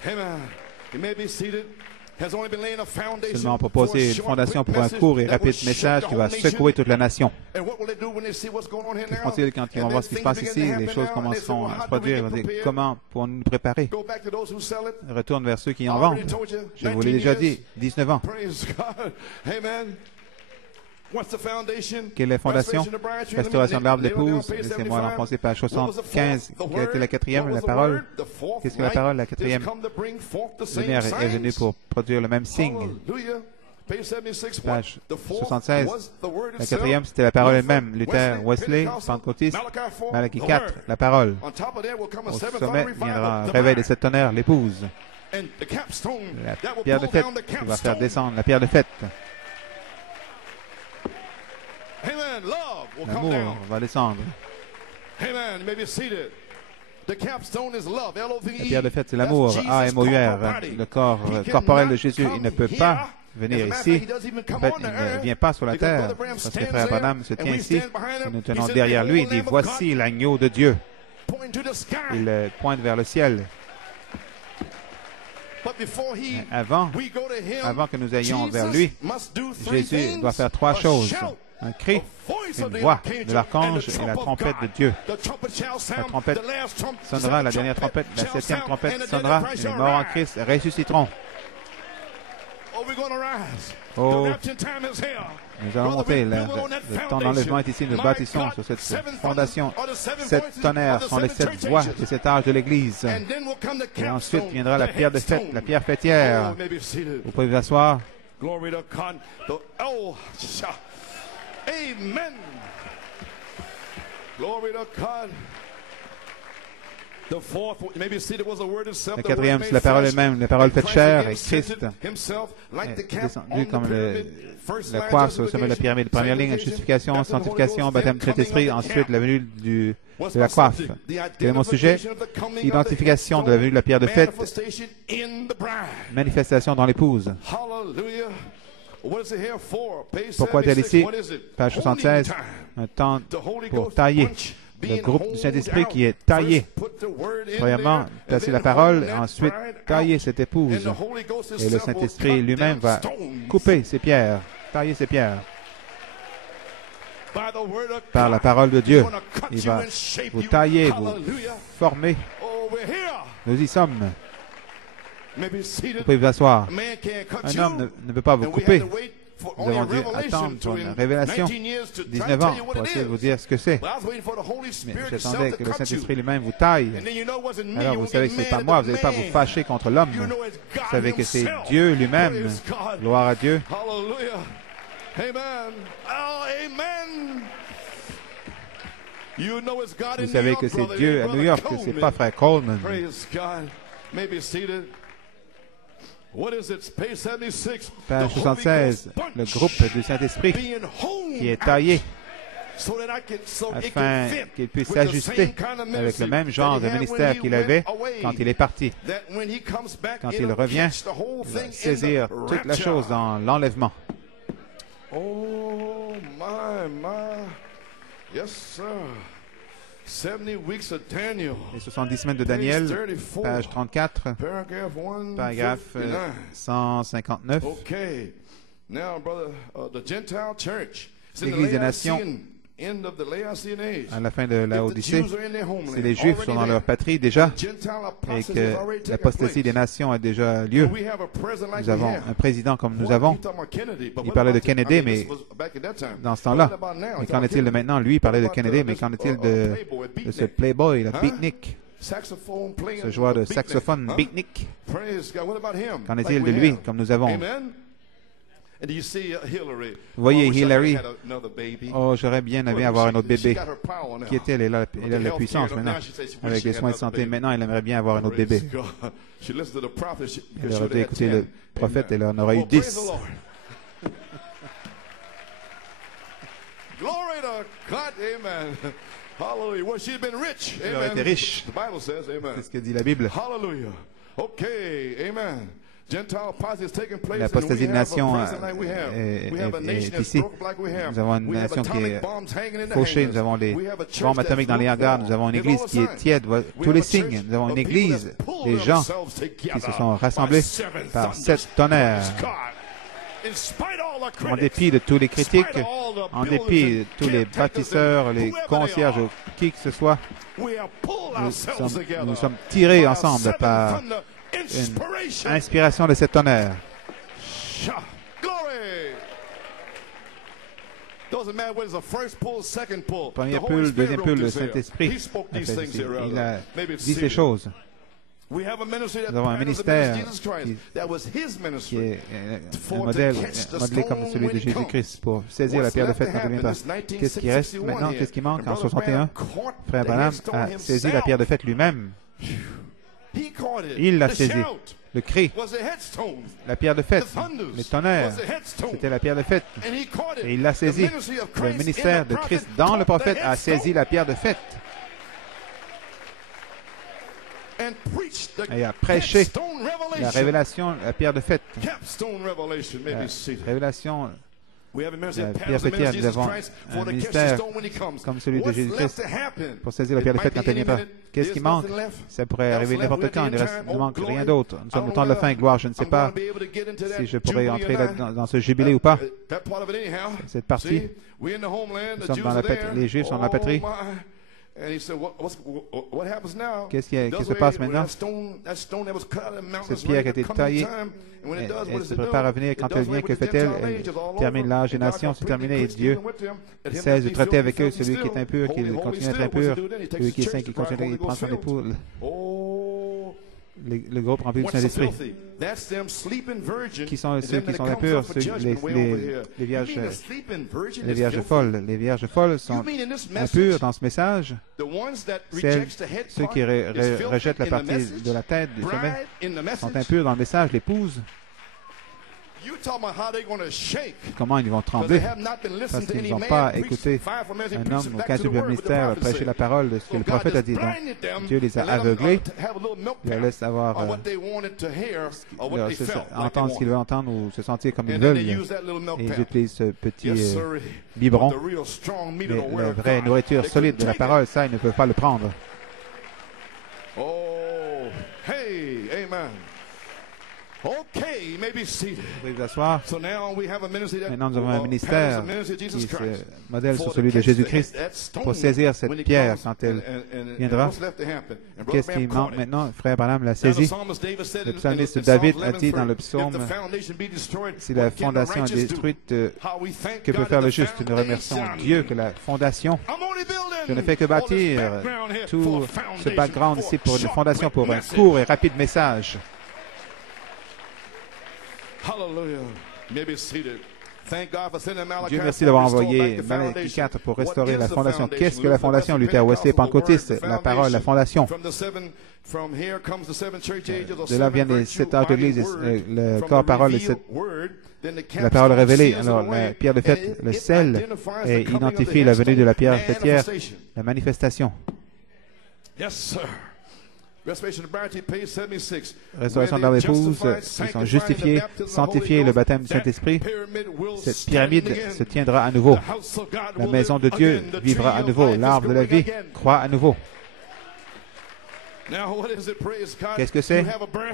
Amen. You may be seated. Seulement pour poser une fondation pour un court et rapide message qui va secouer toute la nation. Qu'est-ce quand ils vont voir ce qui se passe ici, les choses commenceront à se produire. Ils vont dire, comment pourrons-nous nous préparer? Retourne vers ceux qui en vendent. Je vous l'ai déjà dit, 19 ans. Quelle est la fondation? Restauration de l'arbre d'épouse. Laissez-moi l'enfoncer, page 75. Quelle était la quatrième, la parole? Qu'est-ce que la parole? La quatrième lumière est venue pour produire le même signe. Page 76. La quatrième, c'était la parole elle-même. Luther, Wesley, Pentecôtiste, Malachie 4, la parole. Au sommet viendra un réveil de sept tonnerres, l'épouse. La pierre de fête qui va faire descendre la pierre de fête. L'amour va descendre. La pierre de fête, c'est l'amour. A-M-O-U-R. Le corps corporel de Jésus. Il ne peut pas venir ici. En fait, il ne vient pas sur la terre. Parce que Frère Branham se tient ici. Et nous tenons derrière lui. Il dit, voici l'agneau de Dieu. Il pointe vers le ciel. Avant que nous ayons vers lui, Jésus doit faire trois choses. Un cri, une voix de l'archange et la trompette de Dieu. La trompette sonnera, la dernière trompette, la septième trompette sonnera, et les morts en Christ ressusciteront. Oh, Nous allons monter. Le temps d'enlèvement est ici. Nous bâtissons sur cette fondation. 7 tonnerres sont les 7 voies de cet âge de l'Église. Et ensuite viendra la pierre de fête, la pierre fêtière. Vous pouvez vous asseoir. Amen. Glory to God. Le quatrième, c'est la parole elle-même, la parole faite chair, et Christ est descendu comme la croix sur le sommet de la pyramide. Première ligne, justification, sanctification, baptême du Saint-Esprit, ensuite la venue de la coiffe. Quel est mon sujet? Identification de la venue de la pierre de fête, manifestation dans l'épouse. Pourquoi est-elle ici? Page 76, un temps pour tailler. Le groupe du Saint-Esprit qui est taillé. Premièrement, placer la parole, ensuite tailler cette épouse. Et le Saint-Esprit lui-même va couper ces pierres, tailler ces pierres. Par la parole de Dieu, il va vous tailler, vous former. Nous y sommes. Vous pouvez vous asseoir. Un homme ne peut pas vous couper. Nous avons dû attendre pour une révélation, 19 ans, pour essayer de vous dire ce que c'est. Mais j'attendais que le Saint-Esprit lui-même vous taille. Alors vous savez que ce n'est pas moi, vous n'allez pas vous fâcher contre l'homme. Vous savez que c'est Dieu lui-même. Gloire à Dieu. Vous savez que c'est Dieu à New York, que ce n'est pas frère Coleman. Page 76, le groupe du Saint-Esprit qui est taillé afin qu'il puisse s'ajuster avec le même genre de ministère qu'il avait quand il est parti. Quand il revient, il va saisir toute la chose dans l'enlèvement. Oh, my. Yes, sir. 70 Les 70 semaines de Daniel, page 34, paragraphe 159. L'Église des Nations, à la fin de la Odyssée, si les Juifs sont dans leur patrie déjà et que l'apostasie des nations a déjà lieu, nous avons un président comme nous avons. Il parlait de Kennedy, mais dans ce temps-là. Mais qu'en est-il de maintenant? Lui, il parlait de Kennedy, mais qu'en est-il de ce playboy, le beatnik, ce joueur de saxophone beatnik? Qu'en est-il de lui, comme nous avons? Vous voyez Hillary, oh, j'aurais bien aimé avoir un autre bébé. Qui est-elle? Elle a la puissance maintenant. Avec les soins de santé, maintenant, elle aimerait bien avoir un autre bébé. Elle aurait dû écouter le prophète, elle en aurait eu 10. Elle aurait été riche. C'est ce que dit la Bible. L'apostasie de nation est ici. Nous avons une nation qui est fauchée. Nous avons les bombes atomiques dans les hangars. Nous avons une église qui est tiède. Tous les signes. Nous avons une église des gens qui se sont rassemblés par 7 tonnerres. En dépit de tous les critiques, en dépit de tous les bâtisseurs, les concierges ou qui que ce soit, nous sommes tirés ensemble par une inspiration de cette tonnerre. Premier pull, deuxième pull, le Saint-Esprit. Il a dit ces choses. Nous avons un ministère qui est un modèle modelé comme celui de Jésus-Christ pour saisir la pierre de fête quand elle vient pas. Qu'est-ce qui reste maintenant? Qu'est-ce qui manque? En 61, Frère Branham a saisi la pierre de fête lui-même. Il l'a saisi. Le cri, la pierre de fête, les tonnerres, c'était la pierre de fête. Et il l'a saisi. Le ministère de Christ dans le prophète a saisi la pierre de fête. Et a prêché la révélation, la pierre de fête. La révélation, la pierre fêtière. Nous avons un ministère comme celui de Jésus-Christ pour saisir la pierre de fête quand elle vient pas. Qu'est-ce qui manque? Ça pourrait arriver n'importe quand. Il ne manque rien d'autre. Nous sommes au temps de la fin, gloire. Je ne sais pas si je pourrais entrer dans ce jubilé ou pas. Cette partie, nous sommes dans la patrie. Les Juifs sont dans la patrie. Qu'est-ce qui se passe maintenant? Cette pierre qui a été taillée, elle se prépare à venir. Quand elle vient, que fait-elle? Elle termine l'âge des nations, c'est terminé. Et Dieu cesse de traiter avec eux. Celui qui est impur, qui continue à être impur. Celui qui est saint, qui continue, il prend son époux. Le groupe rempli du Saint-Esprit. Qui sont ceux qui sont impurs? Les vierges folles. Les vierges folles sont impures dans ce message. Ceux qui rejettent la partie de la tête du sommet sont impurs dans le message. L'épouse. Comment ils vont trembler parce qu'ils n'ont pas écouté un homme au 15e ministère prêcher la parole de ce que le prophète a dit. Donc, Dieu les a aveuglés, il les laisse entendre ce qu'ils veulent entendre ou se sentir comme ils veulent. Et ils utilisent ce petit biberon. Mais la vraie nourriture solide de la parole, ça, ils ne peuvent pas le prendre. Oh, hey, amen. Okay, you may be seated. Vous pouvez vous asseoir. Maintenant, nous avons un ministère qui se modèle sur celui de Jésus-Christ pour saisir cette pierre quand elle viendra. Qu'est-ce qui manque maintenant? Frère Branham l'a saisi. Le psalmiste David a dit dans le psaume, si la fondation est détruite, que peut faire le juste? Nous remercions Dieu que la fondation, je ne fais que bâtir tout ce background ici pour une fondation, pour un court et rapide message. Dieu merci d'avoir envoyé Malachie 4 pour restaurer la fondation. Qu'est-ce que la fondation? Luther, Wesley, Pentecôtiste, la parole, la fondation. De là viennent les 7 âges d'église, le corps parole, la parole révélée. Alors, la pierre de fête, le sel, identifie la venue de la pierre fêtière, la manifestation. Restauration dans l'épouse, ils sont justifiés, sanctifiés, le baptême du Saint-Esprit. Cette pyramide se tiendra à nouveau. La maison de Dieu vivra à nouveau. L'arbre de la vie croît à nouveau. Qu'est-ce que c'est?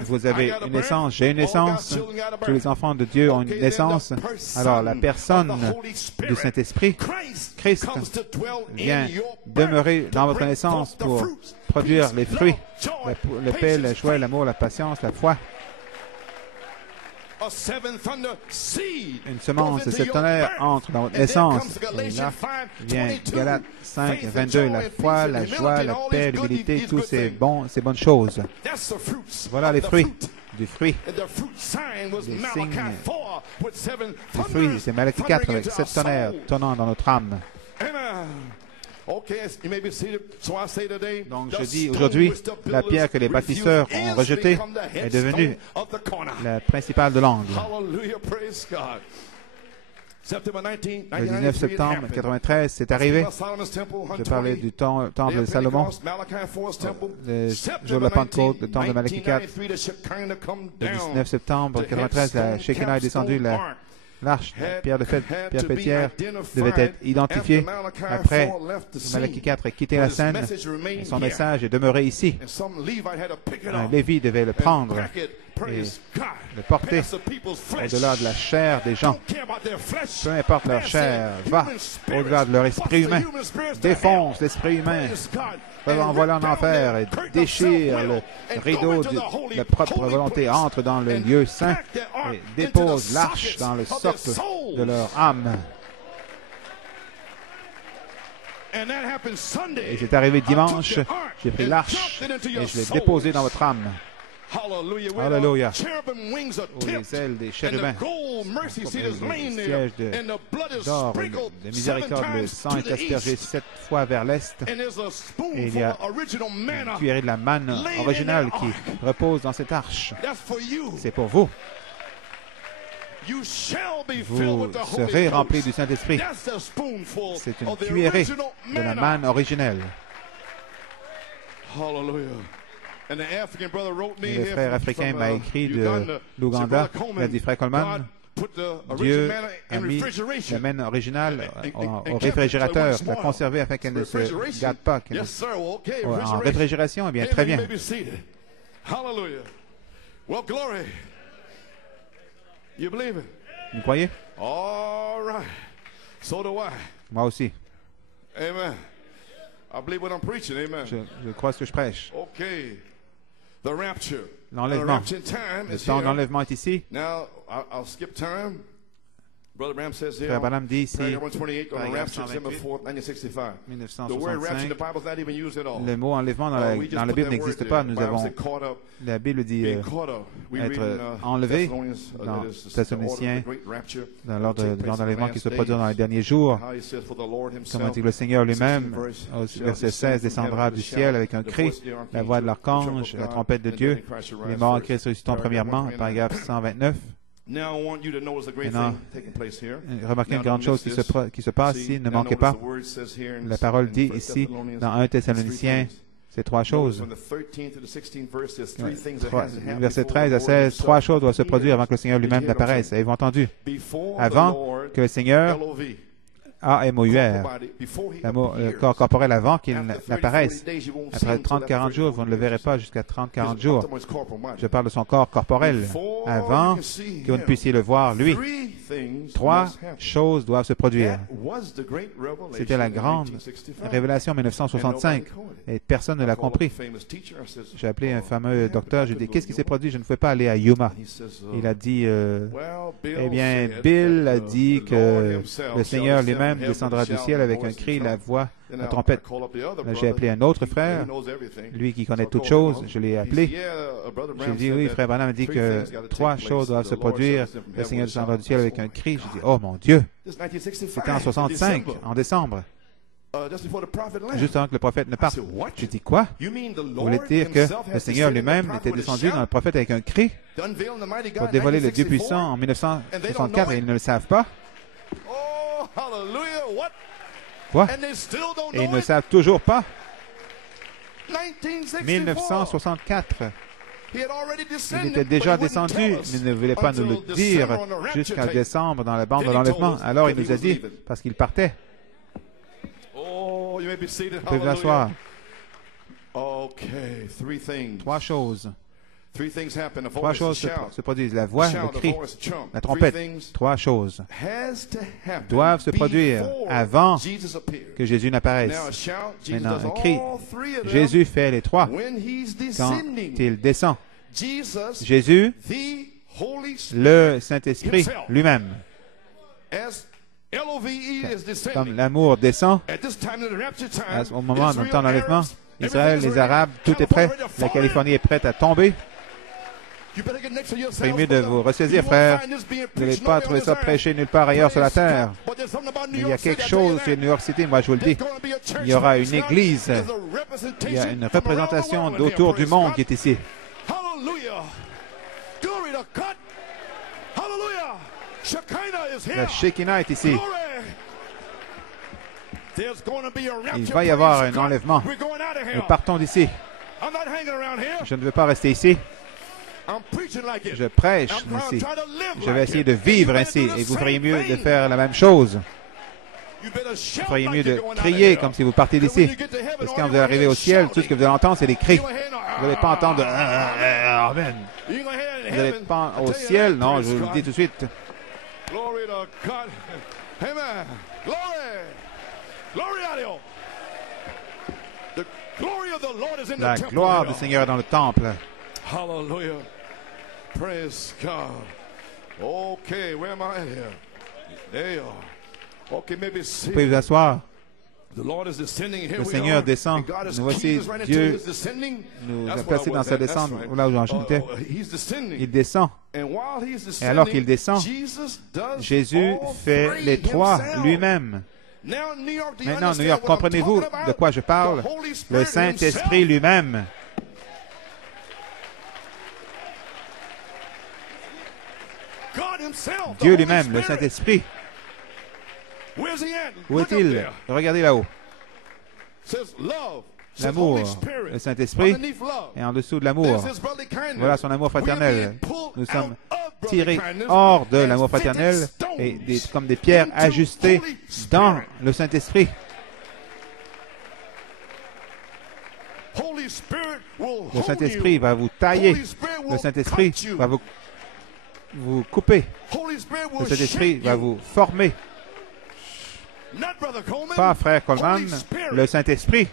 Vous avez une naissance, j'ai une naissance. Tous les enfants de Dieu ont une naissance. Alors la personne du Saint-Esprit, Christ, vient demeurer dans votre naissance pour produire les fruits, la paix, la joie, l'amour, la patience, la foi. Une semence de ce tonnerre entre dans votre naissance. Et là vient Galates 5, 22, la foi, la joie, la paix, l'humilité, tous ces bonnes choses. Voilà les fruits du fruit. Les signes du fruit, c'est Malachie 4 avec 7 tonnerres tonnant dans notre âme. Donc je dis aujourd'hui, la pierre que les bâtisseurs ont rejetée est devenue la principale de l'angle. Le 19 septembre 1993, c'est arrivé. Je parlais du temple de Salomon, le jour de la Pentecôte, le temple de Malachie 4. Le 19 septembre 1993, la Shekinah est descendue, l'arche, pierre de fête, pierre fêtière, devait être identifiée. Après, Malachie 4 a quitté la scène et son message est demeuré ici. Un Lévi devait le prendre et le porter au-delà de la chair des gens. Peu importe leur chair, va au-delà de leur esprit humain. Défonce l'esprit humain. Envoie-le en enfer et déchire le rideau de la propre volonté. Entre dans le lieu saint et dépose l'arche dans le socle de leur âme. Et c'est arrivé dimanche. J'ai pris l'arche et je l'ai déposée dans votre âme. Alléluia. Où les ailes des chérubins, les sièges d'or, de miséricorde, le sang est aspergé 7 fois vers l'est. Et il y a une cuillerée de la manne originale qui repose dans cette arche. C'est pour vous. Vous serez remplis du Saint-Esprit. C'est une cuillerée de la manne originelle. Et le frère africain m'a écrit de l'Ouganda. Il a dit, frère Coleman, Dieu a mis la manne originale au réfrigérateur, l'a conservée afin qu'elle ne se gâte pas. En réfrigération, eh bien, très bien. Vous croyez? Moi aussi. Amen. Je crois ce que je prêche. L'enlèvement. Le temps d'enlèvement est ici. Frère Branham dit ici, paragraphe 128, 1965, le mot enlèvement dans la Bible n'existe pas. Nous avons, la Bible dit être enlevé dans Thessaloniciens, dans l'ordre de l'enlèvement qui se produit dans les derniers jours. Comme dit le Seigneur lui-même, au verset 16, descendra du ciel avec un cri, la voix de l'archange, la trompette de Dieu, les morts en Christ ressuscitant premièrement, paragraphe 129. Maintenant, remarquez une grande chose qui se passe ici, ne manquez pas. La parole dit ici, dans 1 Thessaloniciens, c'est trois choses. Verset 13 à 16, trois choses doivent se produire avant que le Seigneur lui-même n'apparaisse. Avez-vous entendu? Avant que le Seigneur, A-M-O-U-R, le corps corporel avant qu'il n'apparaisse. Après 30-40 jours, vous ne le verrez pas jusqu'à 30-40 jours. Je parle de son corps corporel. Avant que vous ne puissiez le voir, lui. Trois choses doivent se produire. C'était la grande révélation en 1965 et personne ne l'a compris. J'ai appelé un fameux docteur, j'ai dit, qu'est-ce qui s'est produit? Je ne pouvais pas aller à Yuma. Il a dit, eh bien, Bill a dit que le Seigneur lui-même descendra du ciel avec un cri, la voix, la trompette. J'ai appelé un autre frère, lui qui connaît toutes choses, je l'ai appelé. J'ai dit, oui, frère Branham a dit que trois choses doivent se produire. Le Seigneur descendra du ciel avec un cri. J'ai dit, oh mon Dieu! C'était en 65, en décembre. Juste avant que le prophète ne parte. J'ai dit, quoi? Vous voulez dire que le Seigneur lui-même était descendu dans le prophète avec un cri pour dévoiler le Dieu puissant en 1964 et ils ne le savent pas? Quoi? Et ils ne savent toujours pas? 1964. Il était déjà descendu, mais il ne voulait pas nous le dire jusqu'en décembre dans la bande de l'enlèvement. Alors il nous a dit, parce qu'il partait. Vous pouvez vous asseoir. Trois choses. Trois choses se produisent. La voix, le cri, la trompette. Trois choses doivent se produire avant que Jésus n'apparaisse. Maintenant, un cri. Jésus fait les trois quand il descend. Jésus, le Saint-Esprit lui-même. Comme l'amour descend, au moment du temps d'enlèvement, Israël, les Arabes, tout est prêt. La Californie est prête à tomber. C'est mieux de vous ressaisir, frère. Vous n'allez pas trouver ça prêché nulle part ailleurs sur la terre. Mais il y a quelque chose chez New York City, moi je vous le dis. Il y aura une église. Il y a une représentation d'autour du monde qui est ici. La Shekinah est ici. Il va y avoir un enlèvement. Nous partons d'ici. Je ne veux pas rester ici. Je prêche ainsi. Je vais essayer de vivre ainsi. Et vous feriez mieux de faire la même chose. Vous feriez mieux de crier comme si vous partiez d'ici. Parce que quand vous arrivez au ciel, tout ce que vous allez entendre, c'est des cris. Vous n'allez pas entendre Amen. Vous n'allez pas au ciel. Non, je vous le dis tout de suite. La gloire du Seigneur est dans le temple. Hallelujah. Praise God. Okay, where am I here? There you are. Okay, maybe see. Vous pouvez vous asseoir. Le Seigneur descend. Nous voici, Dieu nous a placés dans sa descente, là où j'en étais. Il descend. Et alors qu'il descend, Jésus fait les trois lui-même. Maintenant, New York, comprenez-vous de quoi je parle? Le Saint-Esprit lui-même. Dieu lui-même, le Saint-Esprit. Où est-il? Regardez là-haut. L'amour, le Saint-Esprit, et en dessous de l'amour, voilà son amour fraternel. Nous sommes tirés hors de l'amour fraternel et comme des pierres ajustées dans le Saint-Esprit. Le Saint-Esprit va vous tailler. Le Saint-Esprit va vous couper. Le Saint-Esprit va vous former. Pas frère Coleman, le Saint-Esprit.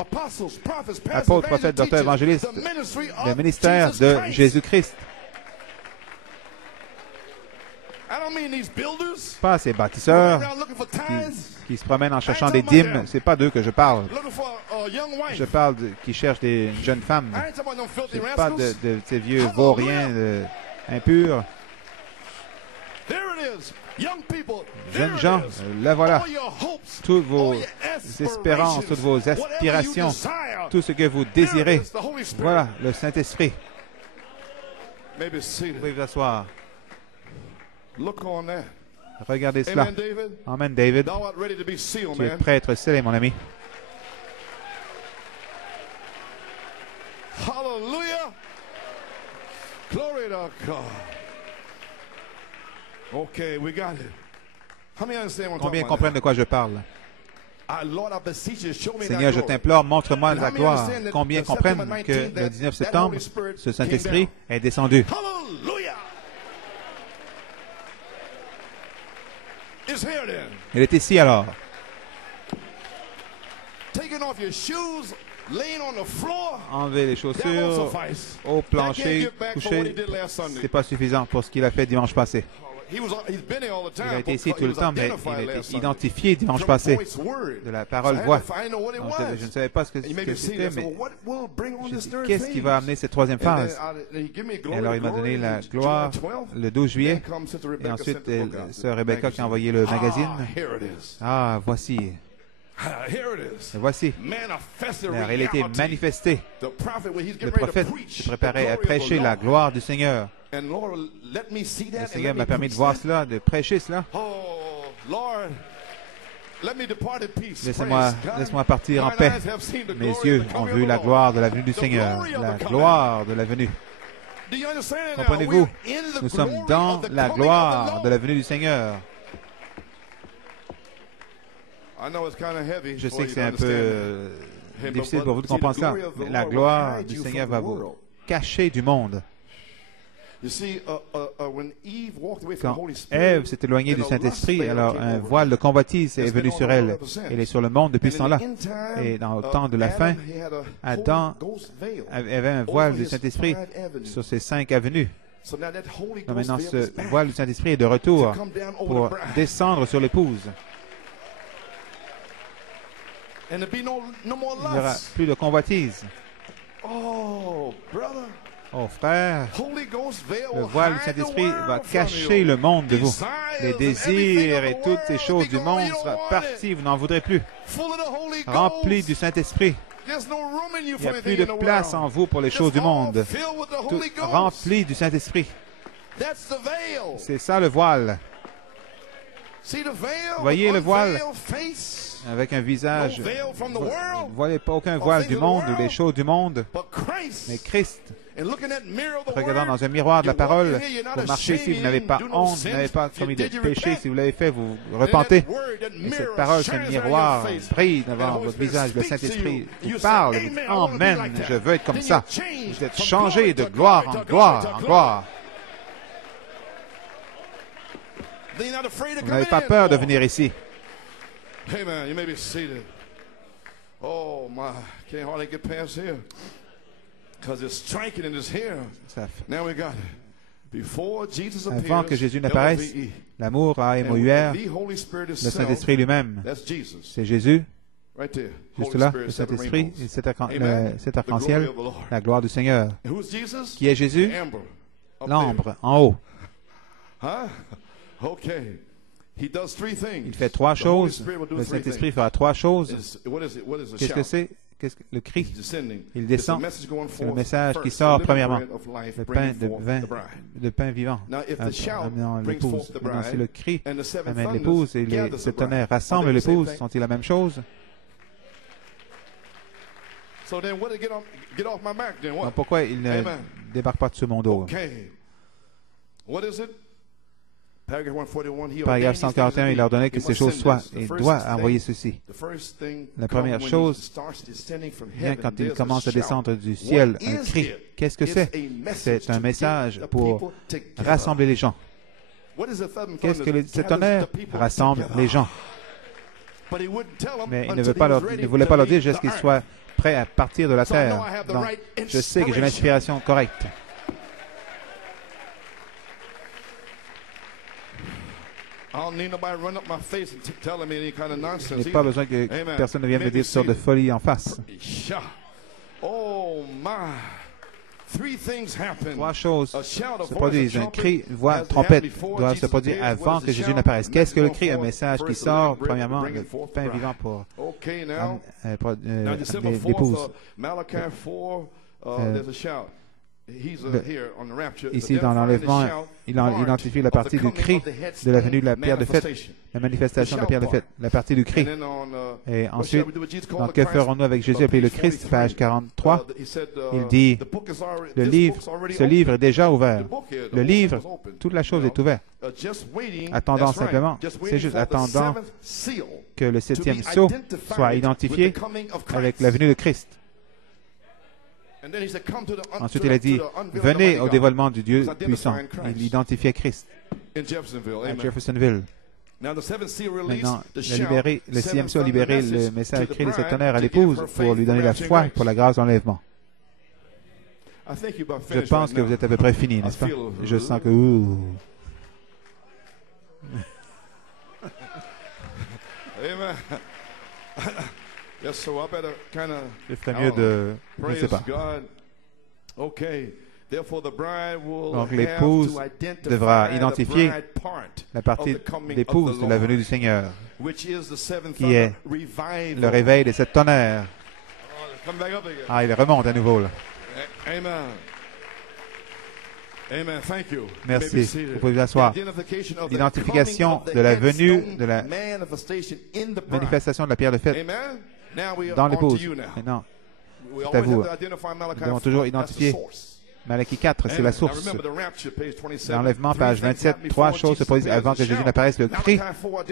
apôtres, prophètes, docteurs, évangélistes, le ministère de Jésus-Christ. Pas ces bâtisseurs qui se promènent en cherchant des dîmes. C'est pas d'eux que je parle. Je parle qui cherchent des jeunes femmes. C'est pas de ces vieux vauriens impurs. Jeunes gens, là voilà. Toutes vos espérances, toutes vos aspirations, tout ce que vous désirez. Voilà, le Saint-Esprit. Vous pouvez vous asseoir. Regardez cela. Amen, David. Tu es prêt à être scellé, mon ami. Hallelujah. Glory to God. Okay, we got it. How many understand what I'm Combien talking comprennent de quoi je parle? Seigneur, je t'implore, montre-moi la gloire. Combien comprennent que le 19 septembre, ce Saint-Esprit est descendu? Hallelujah. It's here then. Il est ici alors. Taking off your shoes, laying on the floor. Enlever les chaussures au plancher, couché, c'est pas suffisant pour ce qu'il a fait dimanche passé. Il a été ici tout le temps, mais il a été identifié dimanche passé de la parole voix. Donc, je ne savais pas ce que c'était, mais j'ai dit, qu'est-ce qui va amener cette troisième phase? Et alors, il m'a donné la gloire le 12 juillet. Et ensuite, sœur Rebecca qui a envoyé le magazine. Ah, voici. Et voici, la réalité manifestée. Le prophète se préparait à prêcher la gloire du Seigneur. Le Seigneur m'a permis de voir cela, de prêcher cela. Laisse-moi partir en paix. Mes yeux ont vu la gloire de la venue du Seigneur. La gloire de la venue. Comprenez-vous? Nous sommes dans la gloire de la venue du Seigneur. Je sais que c'est un peu difficile pour vous de comprendre ça, mais la gloire du Seigneur va vous cacher du monde. Quand Ève s'est éloignée du Saint-Esprit, alors un voile de convoitise est venu sur elle. Elle est sur le monde depuis ce temps-là. Et dans le temps de la fin, Adam avait un voile du Saint-Esprit sur ses 5 avenues. Donc maintenant, ce voile du Saint-Esprit est de retour pour descendre sur l'épouse. Il n'y aura plus de convoitise. Oh frère, le voile du Saint-Esprit va cacher le monde de vous. Les désirs et toutes ces choses du monde seront partis, vous n'en voudrez plus. Remplis du Saint-Esprit. Il n'y a plus de place en vous pour les choses du monde. Tout rempli du Saint-Esprit. C'est ça le voile. Voyez le voile avec un visage. Vous ne voyez pas aucun voile du monde ou les choses du monde, mais Christ. Regardant dans un miroir de la parole, vous marchez ici, vous n'avez pas honte, vous n'avez pas commis de péché. Si vous l'avez fait, vous repentez. Et cette parole, ce miroir, brille devant votre visage. Le Saint-Esprit vous parle. Vous dites, Amen, je veux être comme ça. Vous êtes changé de gloire en gloire en gloire. Vous n'avez pas peur de venir ici. Amen. You may be seated. Oh my, can't hardly get past here because it's striking and it's here. Now we got it. Before Jesus appears, avant que Jésus n'apparaisse, l'amour a MOUR, le Saint-Esprit lui-même. C'est Jésus. Juste là, le Saint-Esprit, cet arc-en-ciel, la gloire du Seigneur. Qui est Jésus? L'ambre, en haut. Il fait 3 choses. Le Saint-Esprit fera 3 choses. Qu'est-ce que c'est? Le cri. Il descend. C'est le message qui sort premièrement. Le pain vivant. Amenant l'épouse. C'est le cri. Amène l'épouse. Et ce tonnerre rassemble l'épouse. Sont-ils la même chose? Donc pourquoi il ne débarque pas de sur mon dos? Paragraphe 141, il a ordonné que ces choses soient et doit envoyer ceci. La première chose vient quand il commence à descendre du ciel, un cri. Qu'est-ce que c'est? C'est un message pour rassembler les gens. Qu'est-ce que ce tonnerre? Rassemble les gens. Mais il ne voulait pas leur dire juste qu'ils soient prêt à partir de la terre. Donc, je sais que j'ai l'inspiration correcte. Je n'ai pas besoin que personne ne vienne me dire ce genre de folie en face. Trois choses se produisent. Un cri, une voix, trompette doivent se produire avant que Jésus n'apparaisse. Qu'est-ce que le cri? Un message qui sort, premièrement, le pain vivant pour l'épouse. Ici, dans l'enlèvement, il identifie la partie du cri de la venue de la pierre de fête, la manifestation de la pierre de fête, la partie du cri. Et ensuite, donc, que ferons-nous avec Jésus appelé le Christ, page 43, il dit, ce livre est déjà ouvert. Le livre, toute la chose est ouverte. Attendant simplement, c'est juste attendant que le septième sceau soit identifié avec la venue de Christ. Ensuite, il a dit, venez au dévoilement du Dieu puissant. Il identifiait Christ à Jeffersonville. Maintenant, le sixième sceau a libéré le message écrit de cet tonnerre à l'épouse pour lui donner la foi pour la grâce d'enlèvement. Je pense que vous êtes à peu près fini, n'est-ce pas? Je sens que... Je ferais mieux de... Je ne sais pas. Donc l'épouse devra identifier la partie d'épouse de la venue du Seigneur, qui est le réveil de cette tonnerre. Ah, il remonte à nouveau là. Merci. Vous pouvez vous asseoir. L'identification de la venue, de la manifestation de la pierre de fête dans l'épouse. Maintenant, c'est à vous. Nous devons toujours identifier. Malachie 4, c'est la source. L'enlèvement, page 27, trois choses se produisent avant que Jésus n'apparaisse. Le cri,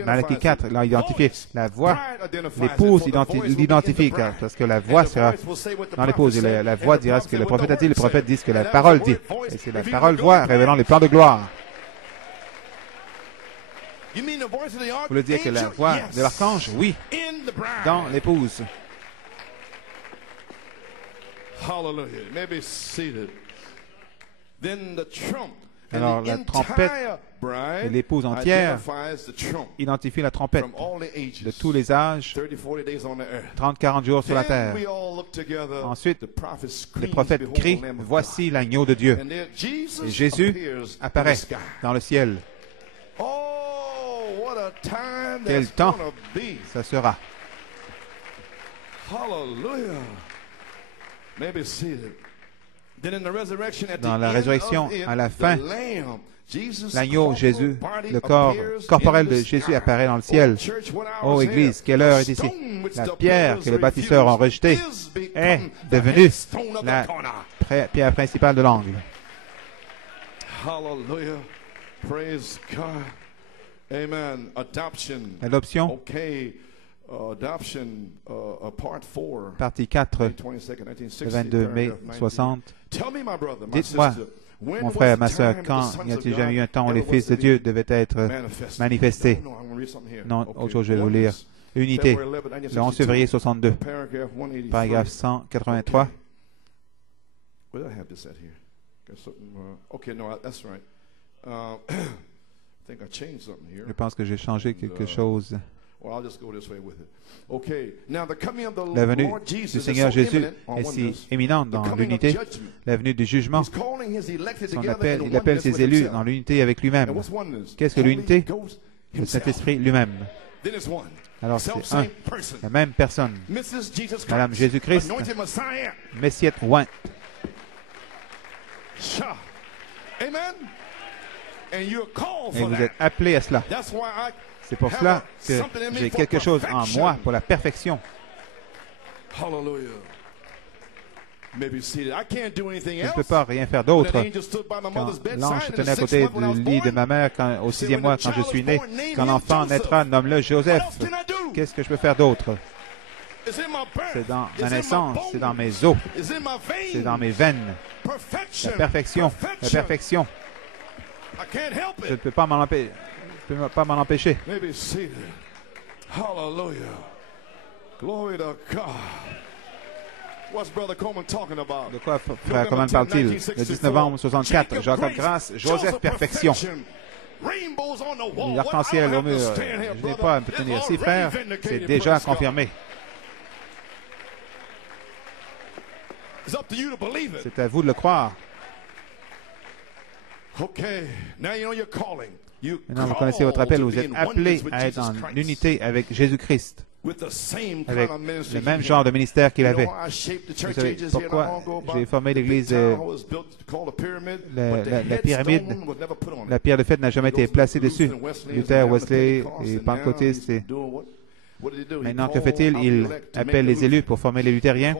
Malachie 4, l'a identifié. La voix, l'épouse l'identifie, parce que la voix sera dans l'épouse. Et la voix dira ce que le prophète a dit. Le prophète dit ce que la parole dit. Et c'est la parole-voix révélant les plans de gloire. Vous voulez dire que la voix de l'archange? Oui, dans l'épouse. Alors, la trompette de l'épouse entière identifie la trompette de tous les âges, 30-40 jours sur la terre. Ensuite, les prophètes crient, « Voici l'agneau de Dieu ». Et Jésus apparaît dans le ciel. Quel temps ça sera? Dans la résurrection, à la fin, l'agneau Jésus, le corps corporel de Jésus apparaît dans le ciel. Ô Église, quelle heure est ici? La pierre que les bâtisseurs ont rejetée est devenue la pierre principale de l'angle. Hallelujah. Praise God. Amen. Adoption. L'adoption. Okay. Partie 4, le 22 mai 60. Dites-moi, mon frère, ma soeur, quand n'y a-t-il jamais eu un temps où les fils de Dieu devaient être manifestés? Non, autre chose, je vais vous lire. Unité, le 11 février 62, paragraphe 183. Je pense que j'ai changé quelque chose. La venue du Seigneur Jésus est si éminente dans l'unité, la venue du jugement. Il appelle ses élus dans l'unité avec lui-même. Qu'est-ce que l'unité? Le Saint-Esprit lui-même. Alors c'est la même personne. Madame Jésus-Christ, Messiette oint. Et vous êtes appelés à cela. C'est pour cela que j'ai quelque chose en moi pour la perfection. Je ne peux pas rien faire d'autre. Quand l'ange se tenait à côté du lit de ma mère au 6e mois, quand je suis né, quand l'enfant naîtra, nomme-le Joseph. Qu'est-ce que je peux faire d'autre? C'est dans ma naissance, c'est dans mes os, c'est dans mes veines. La perfection, la perfection. Je ne peux pas m'en empêcher. Je ne peux pas m'en empêcher. Hallelujah. Glory to God. De quoi frère Coleman parle-t-il? Le 19 novembre 1964, Jacob Grâce, Joseph Perfection. L'arc-en-ciel au mur. Je n'ai pas à me tenir ici, frère. C'est déjà confirmé. C'est à vous de le croire. Maintenant, vous connaissez votre appel. Vous êtes appelé à être en unité avec Jésus-Christ, avec le même genre de ministère qu'il avait. Vous savez pourquoi j'ai formé l'Église? La pyramide, la pierre de fête n'a jamais été placée dessus. Luther, Wesley et Pentecôtistes. Maintenant, que fait-il? Il appelle les élus pour former les luthériens.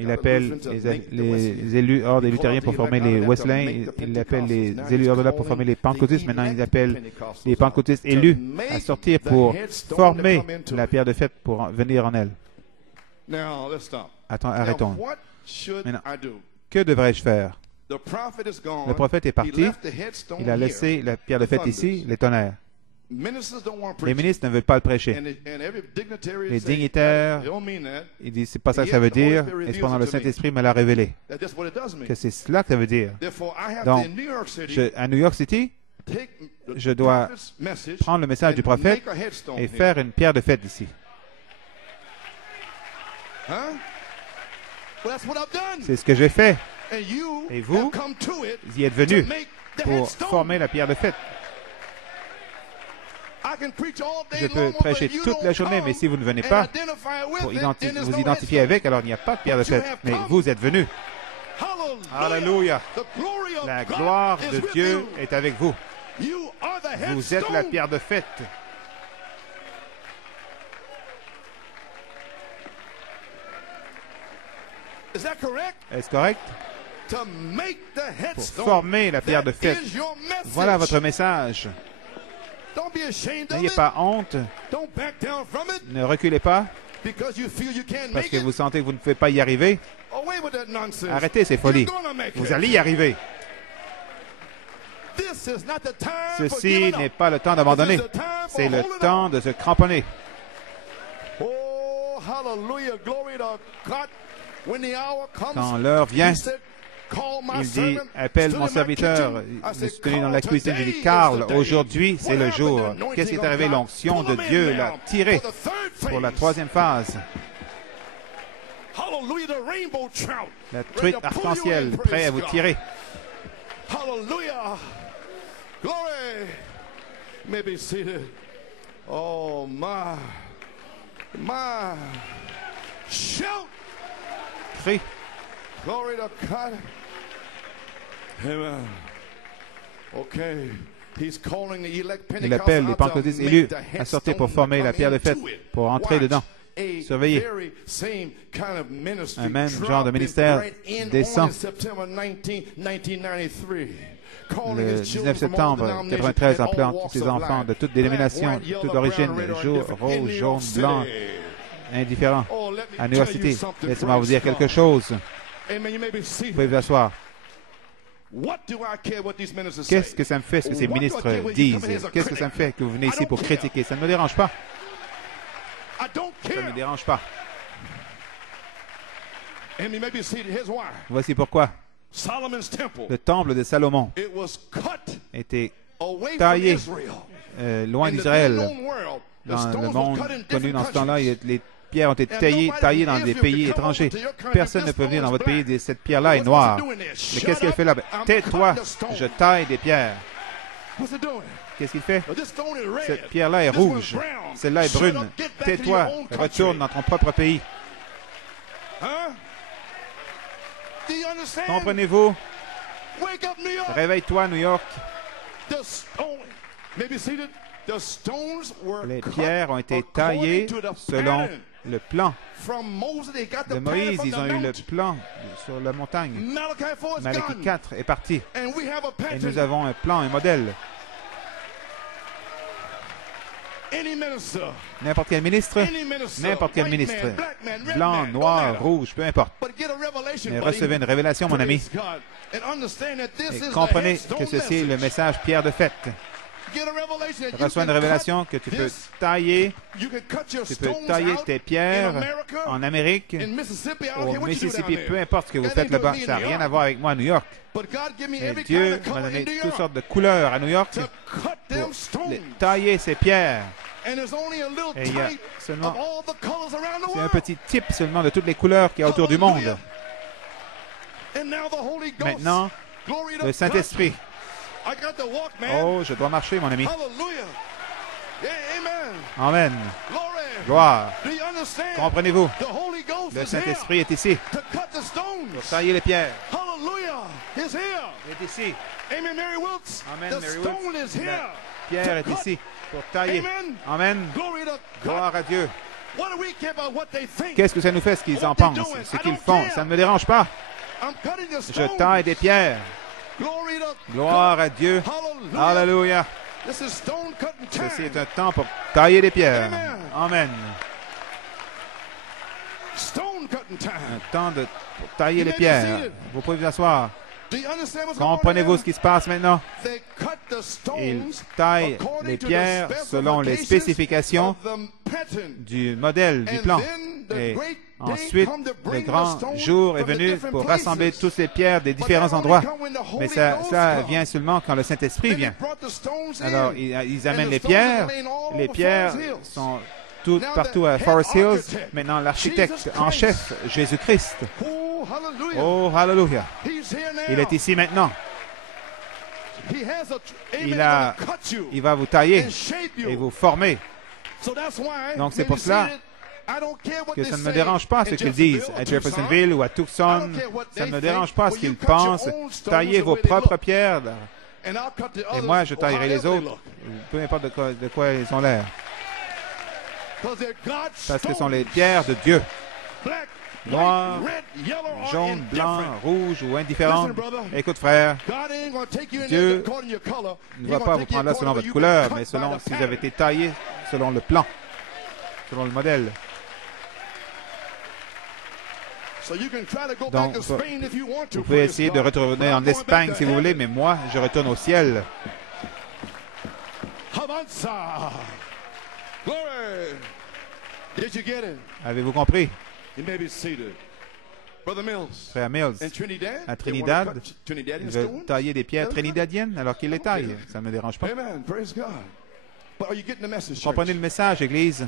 Il appelle les élus hors des luthériens pour former les Wesleyens. Il appelle les élus hors de là pour former les pentecôtistes. Maintenant, il appelle les pentecôtistes élus à sortir pour former la pierre de fête pour venir en elle. Attends, arrêtons. Maintenant, que devrais-je faire? Le prophète est parti. Il a laissé la pierre de fête ici, les tonnerres. Les ministres ne veulent pas le prêcher. Les dignitaires, ils disent c'est pas ça que ça veut dire, et cependant le Saint-Esprit me l'a révélé. Que c'est cela que ça veut dire. Donc, à New York City, je dois prendre le message du prophète et faire une pierre de fête ici. C'est ce que j'ai fait. Et vous y êtes venus pour former la pierre de fête. Je peux prêcher toute la journée, mais si vous ne venez pas pour vous identifier avec, alors il n'y a pas de pierre de fête. Mais vous êtes venus. Alléluia. La gloire de Dieu est avec vous. Vous êtes la pierre de fête. Est-ce correct? Pour former la pierre de fête. Voilà votre message. N'ayez pas honte. Ne reculez pas parce que vous sentez que vous ne pouvez pas y arriver. Arrêtez ces folies. Vous allez y arriver. Ceci n'est pas le temps d'abandonner. C'est le temps de se cramponner. Quand l'heure vient, il dit, appelle mon serviteur. Je suis tenu dans la cuisine. Je dis, Carl, aujourd'hui, c'est le jour. Qu'est-ce qui est arrivé? L'onction de Dieu l'a tiré pour la troisième phase. La truite arc-en-ciel, prêt à vous tirer. Oh, my. Shout. Crie. Glory to God. Amen. Okay. Il appelle les pentecôtistes élus à sortir pour former la pierre de fête, pour entrer dedans. Surveillez. Un même genre de ministère descend. Le 19 septembre 1993, appelant tous ces enfants de toutes dénominations, de toute origine, rouge, jaune, blanc, indifférents, à New York City. Laissez-moi vous dire quelque chose. Vous pouvez vous asseoir. Qu'est-ce que ça me fait ce que ces ministres disent? Qu'est-ce que ça me fait que vous venez ici pour critiquer? Ça ne me dérange pas. Ça ne me dérange pas. Voici pourquoi. Le temple de Salomon était taillé loin d'Israël. Dans le monde connu dans ce temps-là, les pierres ont été taillées dans des pays étrangers. Personne ne peut venir dans votre pays et dire cette pierre-là est noire. Mais qu'est-ce qu'elle fait là? Tais-toi, je taille des pierres. Qu'est-ce qu'il fait? Cette pierre-là est rouge. Celle-là est brune. Tais-toi, retourne dans ton propre pays. Comprenez-vous? Réveille-toi, New York. Les pierres ont été taillées selon le plan de Moïse. Ils ont eu le plan sur la montagne. Malachie 4 est parti. Et nous avons un plan, un modèle. N'importe quel ministre, blanc, noir, rouge, peu importe. Mais recevez une révélation, mon ami. Et comprenez que ceci est le message pierre de fête. reçois une révélation que tu peux tailler tes pierres en Amérique, au Mississippi, peu importe ce que vous faites là-bas. Ça n'a rien à voir avec moi à New York. Mais Dieu m'a donné toutes sortes de couleurs à New York pour tailler ces pierres. Et il y a seulement, c'est un petit type seulement de toutes les couleurs qu'il y a autour du monde. Maintenant, le Saint-Esprit. Oh, je dois marcher, mon ami. Amen. Gloire. Comprenez-vous? Le Saint-Esprit est ici pour tailler les pierres. Il est ici. Amen, Mary Wilkes. La pierre est ici pour tailler. Amen. Gloire à Dieu. Qu'est-ce que ça nous fait ce qu'ils en pensent, ce qu'ils font? Ça ne me dérange pas. Je taille des pierres. Gloire à Dieu. Alléluia. Ceci est un temps pour tailler des pierres. Amen. Un temps pour tailler les pierres. Vous pouvez vous asseoir. Comprenez-vous ce qui se passe maintenant? Ils taillent les pierres selon les spécifications du modèle, du plan. Et ensuite, le grand jour est venu pour rassembler toutes ces pierres des différents endroits. Mais ça vient seulement quand le Saint-Esprit vient. Alors, ils amènent les pierres. Les pierres sont toutes partout à Forest Hills. Maintenant, l'architecte en chef, Jésus-Christ. Oh, hallelujah. Il est ici maintenant. Il va vous tailler et vous former. Donc, c'est pour cela que ça ne me dérange pas ce qu'ils disent à Jeffersonville ou à Tucson. Ça ne me dérange pas ce qu'ils pensent. Taillez vos propres pierres. Et moi, je taillerai les autres, peu importe de quoi ils ont l'air. Parce que ce sont les pierres de Dieu. Noir, jaune, blanc, rouge ou indifférent. Écoute, frère, Dieu ne va pas vous prendre là selon votre couleur, mais selon si vous avez été taillé selon le plan, selon le modèle. Donc, vous pouvez essayer de retourner en Espagne si vous voulez, mais moi, je retourne au ciel. Avez-vous compris? Frère Mills, à Trinidad, il veut tailler des pierres trinidadiennes alors qu'il les taille. Ça ne me dérange pas. Comprenez le message, Église?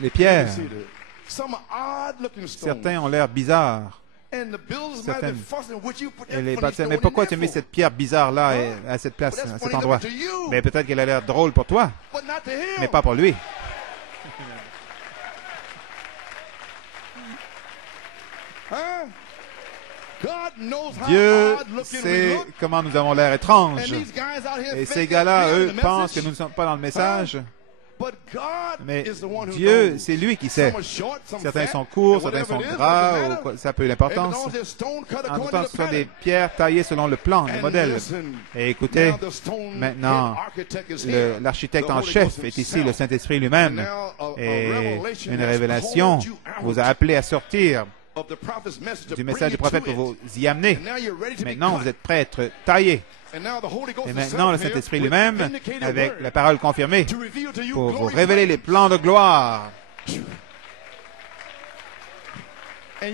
Les pierres, certains ont l'air bizarres. Mais pourquoi tu as mis cette pierre bizarre-là à cette place, à cet endroit? Mais peut-être qu'elle a l'air drôle pour toi, mais pas pour lui. Dieu sait comment nous avons l'air étranges. Et ces gars-là, eux, pensent que nous ne sommes pas dans le message. Mais Dieu, c'est lui qui sait. Certains sont courts, certains sont gras, ça peut l'importance. En tout temps, ce sont des pierres taillées selon le plan, le modèle. Et écoutez, maintenant, l'architecte en chef est ici, le Saint-Esprit lui-même. Et une révélation vous a appelé à sortir du message du prophète pour vous y amener. Maintenant, vous êtes prêts à être taillés. Et maintenant, le Saint-Esprit lui-même, avec la parole confirmée, pour vous révéler les plans de gloire. Et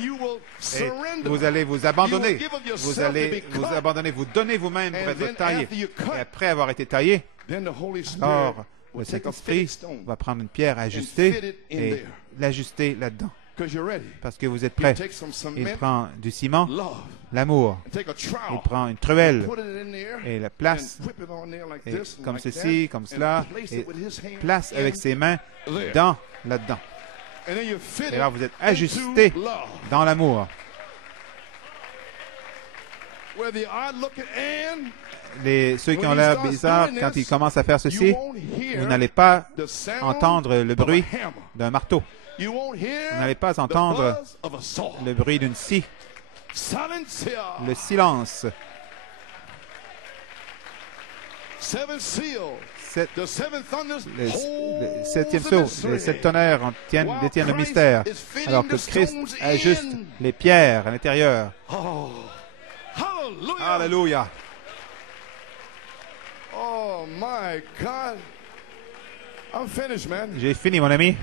vous allez vous abandonner. Vous allez vous abandonner, vous donner vous-même pour être taillé. Et après avoir été taillé, alors le Saint-Esprit va prendre une pierre ajustée et l'ajuster là-dedans. Parce que vous êtes prêts. Il prend du ciment, l'amour. Il prend une truelle et la place et comme ceci, comme cela, et place avec ses mains là-dedans. Et alors vous êtes ajustés dans l'amour. Ceux qui ont l'air bizarres, quand ils commencent à faire ceci, vous n'allez pas entendre le bruit d'un marteau. Vous n'allez pas entendre le bruit d'une scie. Le silence. le septième sceau, les sept tonnerres détiennent le mystère, alors que Christ ajuste les pierres à l'intérieur. Alléluia. Oh my God. I'm finished, man. J'ai fini, mon ami.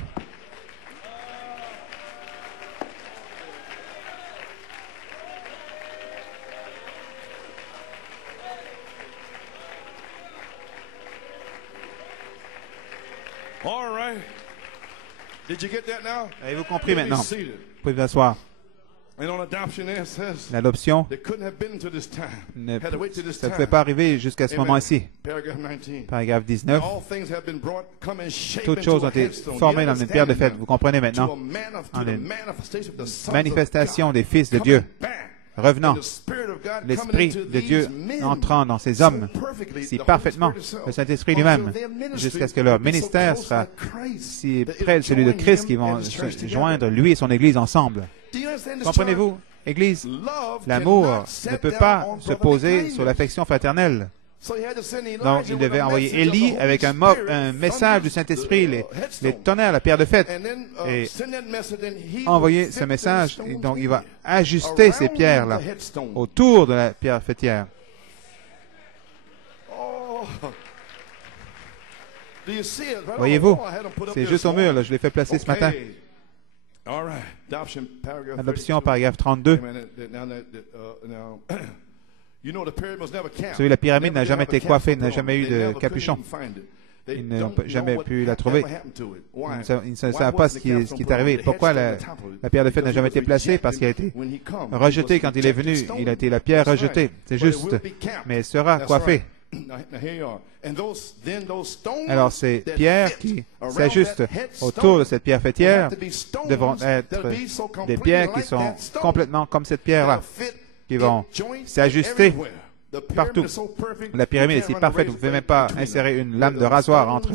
All right. Did you get that now? Avez-vous compris maintenant? Vous pouvez vous asseoir. L'adoption, ça ne pouvait pas arriver jusqu'à ce moment-ci. Paragraphe 19. Toutes choses ont été formées dans une pierre de fête. Vous comprenez maintenant? En une manifestation des fils de Dieu. Revenant, l'Esprit de Dieu entrant dans ces hommes si parfaitement, le Saint-Esprit lui-même, jusqu'à ce que leur ministère sera si près de celui de Christ qu'ils vont se joindre, lui et son Église, ensemble. Comprenez-vous, Église? L'amour ne peut pas se poser sur l'affection fraternelle. Donc, il devait envoyer Élie avec un message du Saint-Esprit, les tonnerres, la pierre de fête, et envoyer ce message. Et donc, il va ajuster ces pierres-là autour de la pierre fêtière. Voyez-vous? C'est juste au mur, là. Je l'ai fait placer ce matin. Adoption, paragraphe 32. Vous savez, la pyramide n'a jamais été coiffée, n'a jamais eu de capuchon. Ils n'ont jamais pu la trouver. Ils ne savent pas ce qui est arrivé. Pourquoi la pierre de fête n'a jamais été placée? Parce qu'elle a été rejetée quand il est venu. Il a été la pierre rejetée. C'est juste. Mais elle sera coiffée. Alors, ces pierres qui s'ajustent autour de cette pierre fêtière devront être des pierres qui sont complètement comme cette pierre-là, qui vont s'ajuster partout. La pyramide est si parfaite, vous ne pouvez même pas insérer une lame de rasoir entre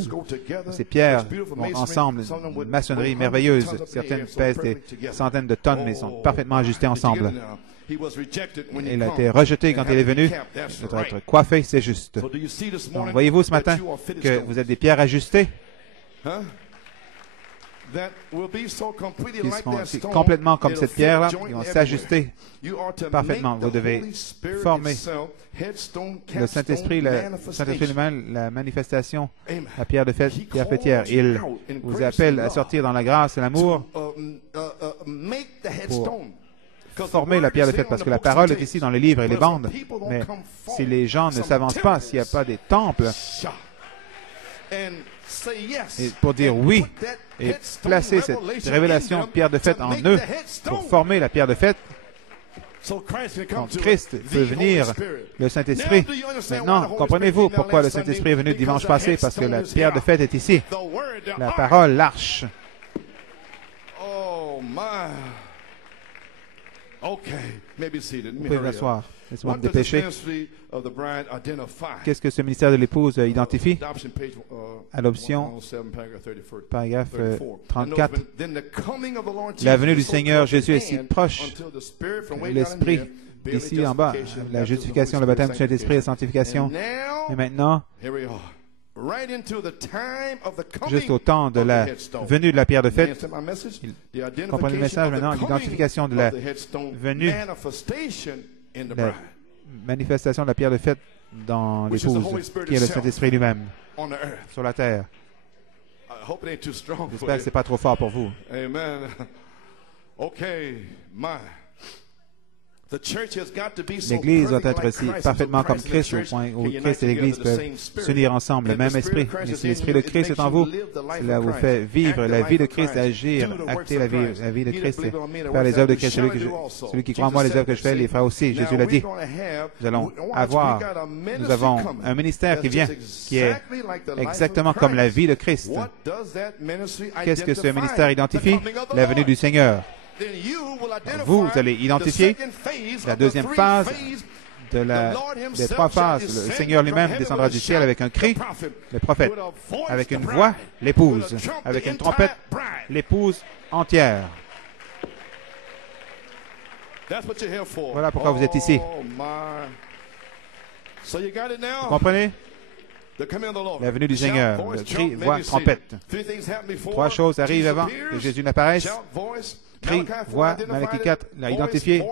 ces pierres vont ensemble, une maçonnerie merveilleuse. Certaines pèsent des centaines de tonnes, mais sont parfaitement ajustées ensemble. Il a été rejeté quand il est venu. Il doit être coiffé, c'est juste. Donc, voyez-vous ce matin que vous êtes des pierres ajustées qui seront complètement comme cette pierre-là, qui vont s'ajuster parfaitement. Vous devez former le Saint-Esprit lui-même, la manifestation, la pierre de fête, pierre fêtière. Il vous appelle à sortir dans la grâce et l'amour pour former la pierre de fête, parce que la parole est ici dans les livres et les bandes. Mais si les gens ne s'avancent pas, s'il n'y a pas des temples, et pour dire oui, et placer cette révélation pierre de fête en eux, pour former la pierre de fête, donc Christ peut venir, le Saint-Esprit. Maintenant, comprenez-vous pourquoi le Saint-Esprit est venu dimanche passé? Parce que la pierre de fête est ici. La parole, l'arche. Vous pouvez vous asseoir. Laissez-moi me dépêcher. Qu'est-ce que ce ministère de l'épouse identifie? Adoption, paragraphe 34. La venue du Seigneur Jésus est si proche. L'Esprit, ici en bas, la justification, le baptême du Saint-Esprit, la sanctification. Et maintenant, juste au temps de la venue de la pierre de fête, comprenez le message maintenant, l'identification de la venue, la manifestation de la pierre de fête dans l'épouse, qui est le Saint-Esprit lui-même, sur la terre. J'espère que ce n'est pas trop fort pour vous. Amen. L'Église doit être aussi parfaitement comme Christ, au point où Christ et l'Église peuvent s'unir ensemble, le même esprit. Et si l'Esprit de Christ est en vous, cela vous fait vivre la vie de Christ, agir, acter la vie de Christ, et faire les œuvres de Christ. Celui qui croit en moi, les œuvres que je fais, les fera aussi. Jésus l'a dit. Nous avons un ministère qui vient, qui est exactement comme la vie de Christ. Qu'est-ce que ce ministère identifie? La venue du Seigneur. Vous allez identifier la deuxième phase des trois phases. Le Seigneur lui-même descendra du ciel avec un cri, le prophète, avec une voix, l'épouse, avec une trompette, l'épouse entière. Voilà pourquoi vous êtes ici. Vous comprenez? la venue du Seigneur. Le cri, voix, trompette. Trois choses arrivent avant que Jésus n'apparaisse. Cri, voix, Malachie 4 l'a identifié.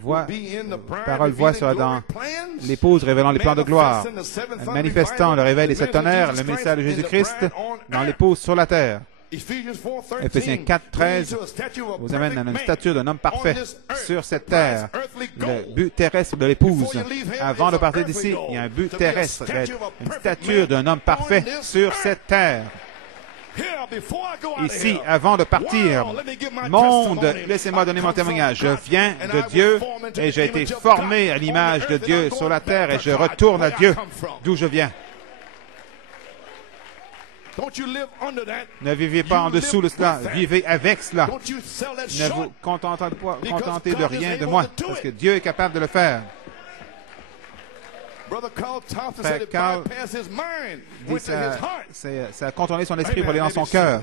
Voix, parole, voix sera dans l'épouse révélant les plans de gloire, manifestant le réveil des sept tonnerres, le message de Jésus-Christ dans l'épouse sur la terre. Éphésiens 4, 13 vous amène à une statue d'un homme parfait sur cette terre. Le but terrestre de l'épouse. Avant de partir d'ici, il y a un but terrestre, une statue d'un homme parfait sur cette terre. Ici, avant de partir, monde, laissez-moi donner mon témoignage. Je viens de Dieu et j'ai été formé à l'image de Dieu sur la terre et je retourne à Dieu d'où je viens. Ne vivez pas en dessous de cela, vivez avec cela. Ne vous contentez de rien de moi, parce que Dieu est capable de le faire. Frère Carl dit ça a contourné son esprit pour aller dans son cœur.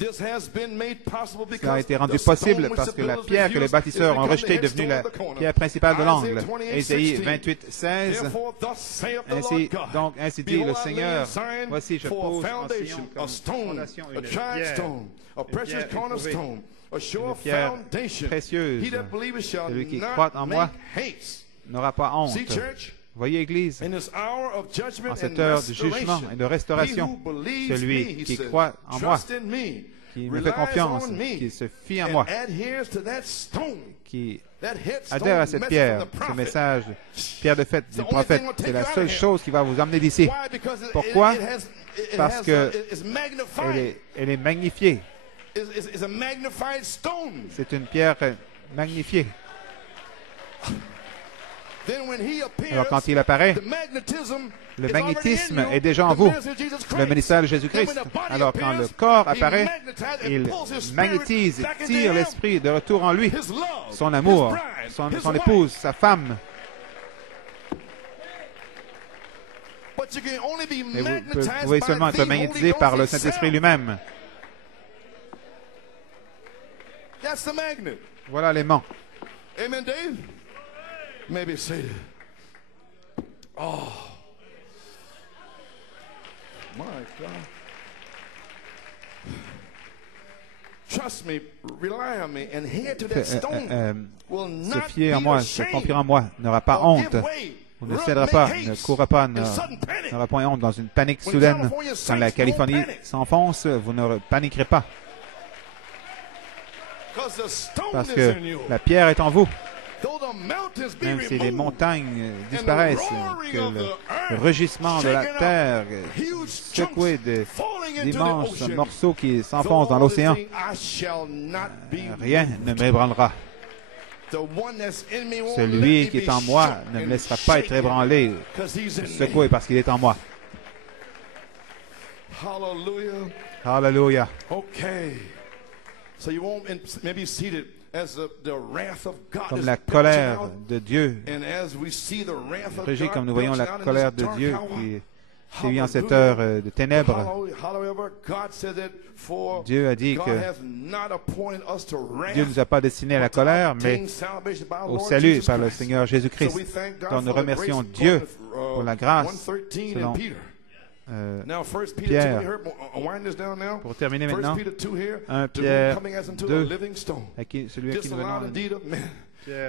Cela a été rendu possible parce que la pierre que les bâtisseurs ont rejetée est devenue la pierre principale de l'angle. Ésaïe 28, 16. Ainsi dit le Seigneur, voici je pose en Sion comme fondation une pierre précieuse. Celui qui croit en moi n'aura pas honte. Voyez, Église, en cette heure de jugement et de restauration, celui qui croit en moi, qui me fait confiance, qui se fie en moi, qui adhère à cette pierre, ce message, pierre de fête du prophète, c'est la seule chose qui va vous emmener d'ici. Pourquoi? Parce qu'elle est magnifiée. C'est une pierre magnifiée. Alors quand il apparaît, le magnétisme est déjà en vous, le ministère de Jésus-Christ. Alors quand le corps apparaît, il magnétise, tire l'esprit de retour en lui, son amour, son épouse, sa femme. Mais vous pouvez seulement être magnétisé par le Saint-Esprit lui-même. Voilà l'aimant. Amen, Dave. Maybe say it. Oh, my God. Trust me, rely on me, and head to that stone will se not fier be en moi, se confier en moi, n'aura pas honte. Vous ne céderez pas, ne courez pas, n'aura point honte dans une panique soudaine. Quand la Californie s'enfonce, vous ne paniquerez pas. Parce que la pierre est en vous. Même si les montagnes disparaissent, que le rugissement de la terre, secoué d'immenses morceaux qui s'enfoncent dans l'océan, rien ne m'ébranlera. Celui qui est en moi ne me laissera pas être ébranlé, secoué parce qu'il est en moi. Hallelujah. Okay. So you won't maybe seated. Comme la colère de Dieu, régit comme nous voyons la colère de Dieu qui sévit en cette heure de ténèbres. Dieu a dit que Dieu ne nous a pas destinés à la colère, mais au salut par le Seigneur Jésus-Christ. Donc nous remercions Dieu pour la grâce selon Pierre. Pour terminer maintenant, 1 Pierre 2, celui à qui nous venons Pierre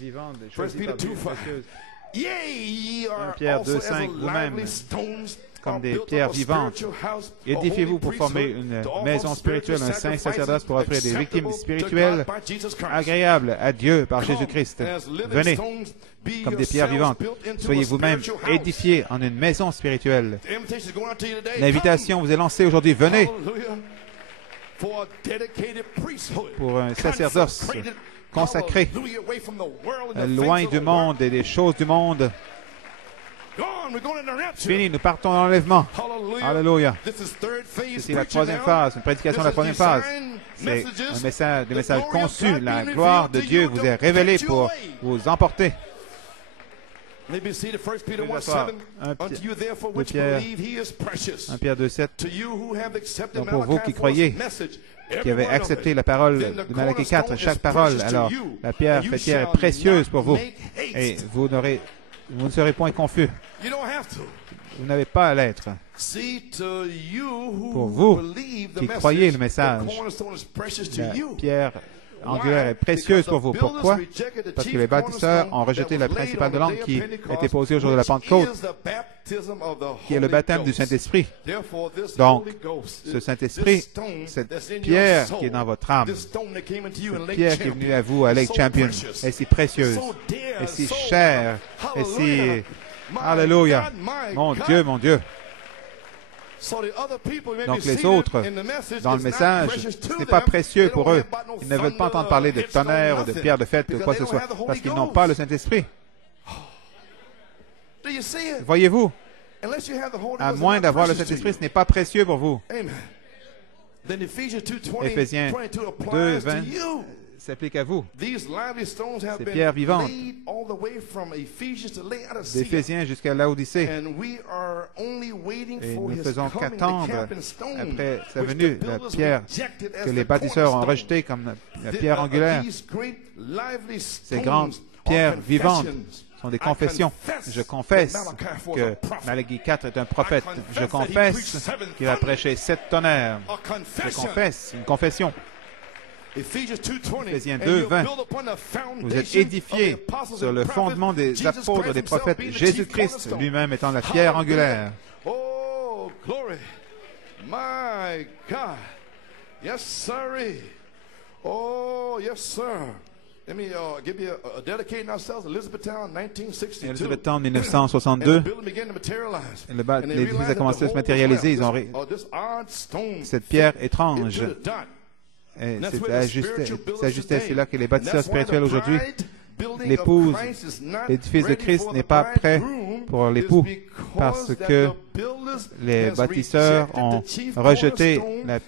vivante, choisi par Dieu, précieuse. 1 Pierre 2, 5, vous-même, comme des pierres vivantes, édifiez-vous pour former une maison spirituelle, un saint sacerdoce pour offrir des victimes spirituelles agréables à Dieu par Jésus-Christ. Venez, comme des pierres vivantes. Soyez vous-même édifiés en une maison spirituelle. L'invitation vous est lancée aujourd'hui. Venez pour un sacerdoce consacré, loin du monde et des choses du monde. Fini, nous partons dans l'enlèvement. Alléluia. C'est la troisième phase, une prédication de la troisième phase. C'est un des messages conçus. La gloire de Dieu vous est révélée pour vous emporter. 1 Pierre 2, 7. Donc pour vous qui croyez, qui avez accepté la parole de Malachie 4, chaque parole, alors la pierre faîtière est précieuse pour vous. Et vous n'aurez Vous ne serez point confus. Vous n'avez pas à l'être. Pour vous qui croyez le message, la pierre angulaire est précieuse pour vous. Pourquoi? Parce que les bâtisseurs ont rejeté la principale de langue qui a été posée au jour de la Pentecôte, qui est le baptême du Saint-Esprit. Donc, ce Saint-Esprit, cette pierre qui est dans votre âme, cette pierre qui est venue à vous à Lake Champion, est si précieuse, est si chère, est si... Alléluia! Mon Dieu, mon Dieu! Donc les autres, dans le message, ce n'est pas précieux pour eux. Ils ne veulent pas entendre parler de tonnerre ou de pierre de fête ou quoi que ce soit, parce qu'ils n'ont pas le Saint-Esprit. Voyez-vous, à moins d'avoir le Saint-Esprit, ce n'est pas précieux pour vous. Éphésiens 2, 20 s'applique à vous. Ces pierres vivantes, d'Éphésiens jusqu'à Laodicée. Et nous ne faisons qu'attendre, après sa venue, la pierre que les bâtisseurs ont rejetée comme la pierre angulaire. Ces grandes pierres vivantes sont des confessions. Je confesse que Malachie 4 est un prophète. Je confesse qu'il va prêcher 7 tonnerres. Je confesse, une confession. Éphésiens 2, 20. Vous êtes édifiés sur le fondement des apôtres et des prophètes, Jésus-Christ lui-même étant la pierre angulaire. Oh, glory. My God. Yes, sir. Oh, yes, sir. Let me give you a dedicating ourselves, Elizabethtown, 1962. Elizabethtown, 1962. L'église a commencé à se matérialiser. Ils ont cette pierre étrange. S'ajustait. C'est là que les bâtisseurs spirituels aujourd'hui, l'épouse, l'édifice de Christ n'est pas prêt pour l'époux parce que les bâtisseurs ont rejeté la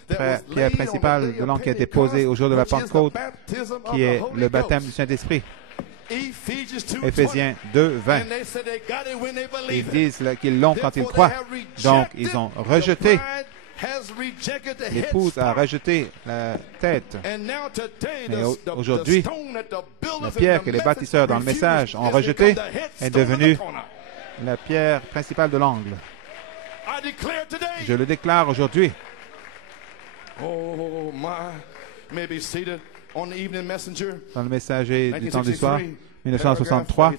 pierre principale de l'angle qui a été posée au jour de la Pentecôte, qui est le baptême du Saint-Esprit. Éphésiens 2, 20. Ils disent qu'ils l'ont quand ils croient. Donc, ils ont rejeté. L'épouse a rejeté la tête. Mais aujourd'hui, la pierre que les bâtisseurs dans le message ont rejetée est devenue la pierre principale de l'angle. Je le déclare aujourd'hui. Dans le messager du temps du soir, 1963,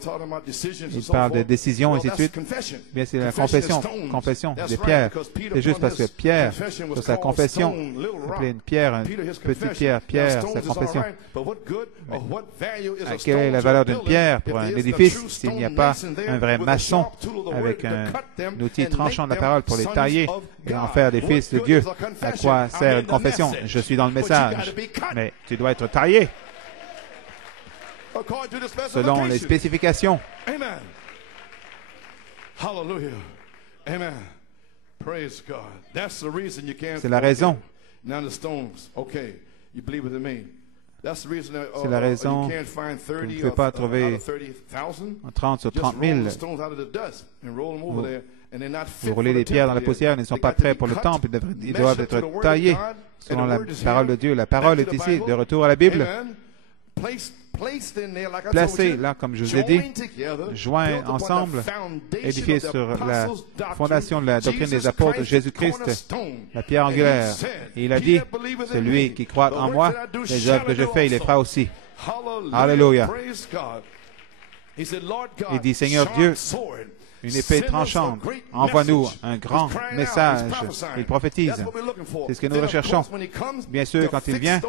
il parle de décision, et ainsi de suite. Bien, c'est la confession des pierres. C'est juste parce que Pierre, sur sa confession, appelait une pierre, une petite pierre, sa confession. Mais, quelle est la valeur d'une pierre pour un édifice s'il n'y a pas un vrai maçon avec un outil tranchant de la parole pour les tailler et en faire des fils de Dieu? À quoi sert une confession? Je suis dans le message, mais tu dois être taillé selon les spécifications. Amen. Hallelujah. Amen. Praise God. That's the reason you can't. C'est la raison. Now the stones. Okay, you believe with me. That's the reason. C'est la raison que vous ne pouvez pas trouver 30 sur 30 000. Vous roulez les pierres dans la poussière, ils ne sont pas prêts pour le temple, ils doivent être taillés selon la parole de Dieu. La parole est ici, de retour à la Bible. Placés là, comme je vous ai dit, joints ensemble, édifiés sur la fondation de la doctrine des apôtres, Jésus-Christ, la pierre angulaire. Et il a dit, celui qui croit en moi, les œuvres que je fais, il les fera aussi. Alléluia. Il dit, Seigneur Dieu, une épée tranchante, envoie-nous un grand message. Il prophétise. C'est ce que nous recherchons. Bien sûr, quand il vient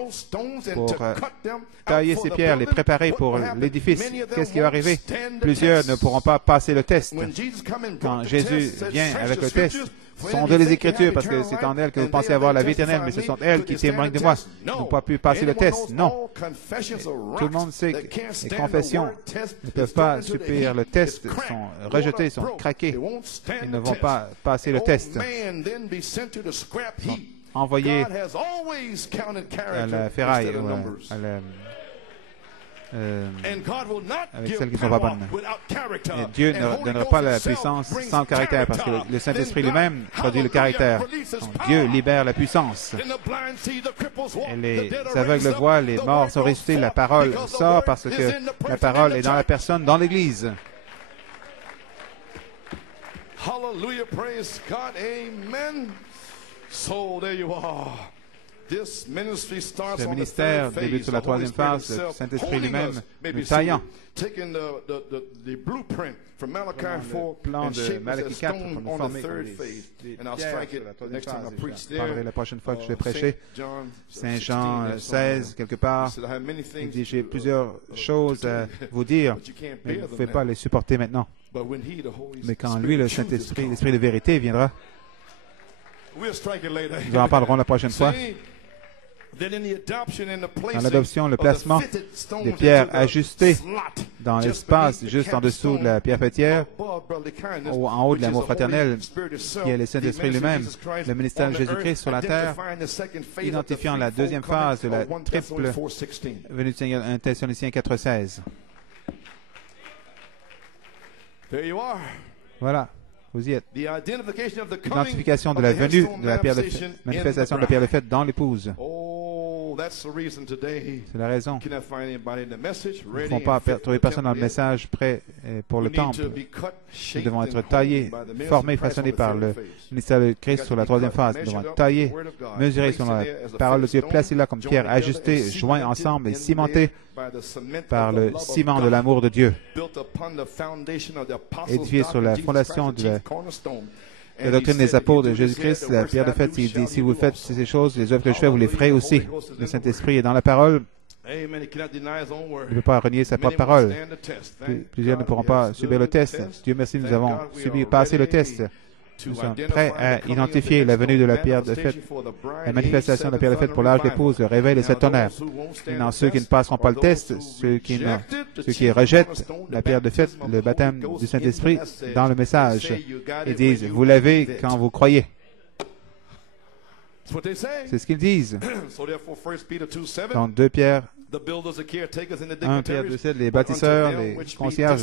pour tailler ces pierres, les préparer pour l'édifice, qu'est-ce qui va arriver? Plusieurs ne pourront pas passer le test. Quand Jésus vient avec le test, sondez les Écritures, parce que c'est en elles que vous pensez avoir la vie éternelle, mais ce sont elles qui témoignent de moi. Ils n'ont pas pu passer le test. Non. Tout le monde sait que les confessions ne peuvent pas subir le test, sont rejetées, sont craquées. Ils ne vont pas passer le test. Envoyés à la ferraille, à la avec celles qui ne sont pas bonnes. Et Dieu ne donnera pas la puissance sans le caractère, parce que le Saint-Esprit lui-même produit le caractère. Donc Dieu libère la puissance. Et les aveugles voient, les morts sont ressuscités, la parole sort parce que la parole est dans la personne, dans l'Église. Hallelujah, praise God, amen. So there you are. This ministry starts Ce on the ministère third débute phase, sur la the Holy troisième Spirit phase, le himself Saint-Esprit holding lui-même us, maybe nous taillant. taking the blueprint from Malachi 4 Plan and de shaping us Malachie as 4 pour stone nous on former the comme third des phase. And I'll pierres strike sur la it the troisième next time I phase. preach Je there. parlerai la prochaine fois que je vais prêcher. Saint Jean 16, quelque He part, said, I have many il things dit, j'ai to, plusieurs choses à vous dire, but you can't mais bear vous ne them pouvez now. pas les supporter maintenant. But when he, the Holy Mais quand Spirit lui, le of truth is Saint-Esprit, come, l'Esprit de vérité, viendra, we'll strike it later. nous en parlerons la prochaine fois. See, then in the adoption and the Dans placing l'adoption, le of the placement fitted stones des pierres into the ajustées slot dans just l'espace, beneath the juste en dessous de la pierre capstone fêtière, above brotherly kindness, en haut de which l'amour is the fraternel, Holy Spirit itself, qui est le Saint-Esprit the lui-même, ministry of Jesus Christ le ministère de on the Jésus-Christ earth, sur la terre, identifying the second phase of the identifiant la threefold deuxième phase de la covenant of 1 triple Thessalonians 4:16. venue du Seigneur, 1 Thessaloniciens 4,16. There you are. Voilà, vous y êtes. The identification of the coming L'identification de of la the venue headstone de la pierre de manifestation fête, in the manifestation de la pierre de bride. fête dans l'épouse. Oh, that's the reason today. C'est la raison. You cannot find anybody in the message Nous ne ready pouvons pas and fit for trouver the personne dans le temple yet. message prêt pour We le need temple. to be cut, Nous shaped, devons and être honed taillés, by the ministry formés, of Christ on façonnés the par third le phase. ministère de Christ sur la troisième phase. Nous devons être taillés, mesurés selon la parole de Dieu, placés là comme pierre ajustée, joints ensemble et cimentés par le ciment de l'amour de Dieu, édifiés sur la fondation de la doctrine des apôtres de Jésus-Christ, la pierre de fête. Il dit, si vous faites ces choses, les œuvres que je fais, vous les ferez aussi. Le Saint-Esprit est dans la parole. Il ne peut pas renier sa propre parole. Plusieurs ne pourront pas subir le test. Dieu merci, nous avons passé le test. Nous sommes prêts à identifier la venue de la pierre de fête, la manifestation de la pierre de fête pour l'âge d'épouse, le réveil de cet tonnerre. Maintenant, ceux qui ne passeront pas le test, ceux qui rejettent la pierre de fête, le baptême du Saint-Esprit dans le message, ils disent, vous l'avez quand vous croyez. C'est ce qu'ils disent. Dans 2 Pierre 1 Pierre 2,7, les bâtisseurs, les concierges,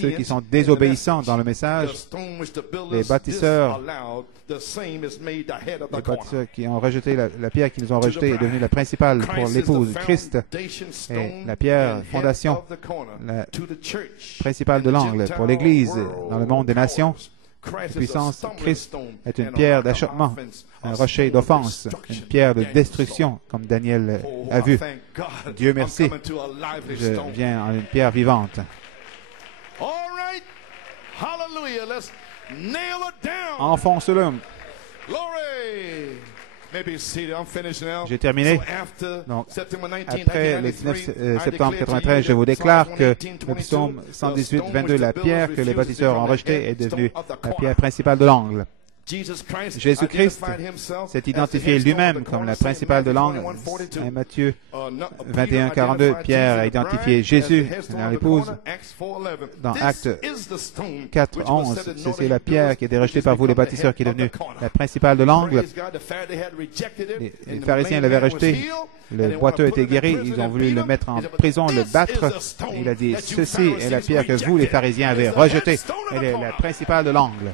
ceux qui sont désobéissants dans le message, les bâtisseurs qui ont rejeté la pierre qu'ils ont rejetée est devenue la principale pour l'épouse. Christ est la pierre fondation, la principale de l'angle pour l'Église dans le monde des nations. Puissance, Christ est une pierre d'achoppement, un rocher d'offense, une pierre de destruction, comme Daniel a vu. Dieu merci, je viens en une pierre vivante. Enfonce-le. J'ai terminé. Donc, après le 19 septembre 1993, je vous déclare que le psaume 118, 22, la pierre que les bâtisseurs ont rejetée est devenue la pierre principale de l'angle. Jésus-Christ s'est identifié lui-même comme la principale de l'angle. Matthieu 21, 42, Pierre a identifié Jésus dans l'épouse. Dans Actes 4, 11, c'est la pierre qui a été rejetée par vous, les bâtisseurs, qui est devenue la principale de l'angle. Les pharisiens l'avaient rejeté. Le boiteux a été guéri. Ils ont voulu le mettre en prison, le battre. Il a dit, ceci est la pierre que vous, les pharisiens, avez rejetée. Elle est la principale de l'angle.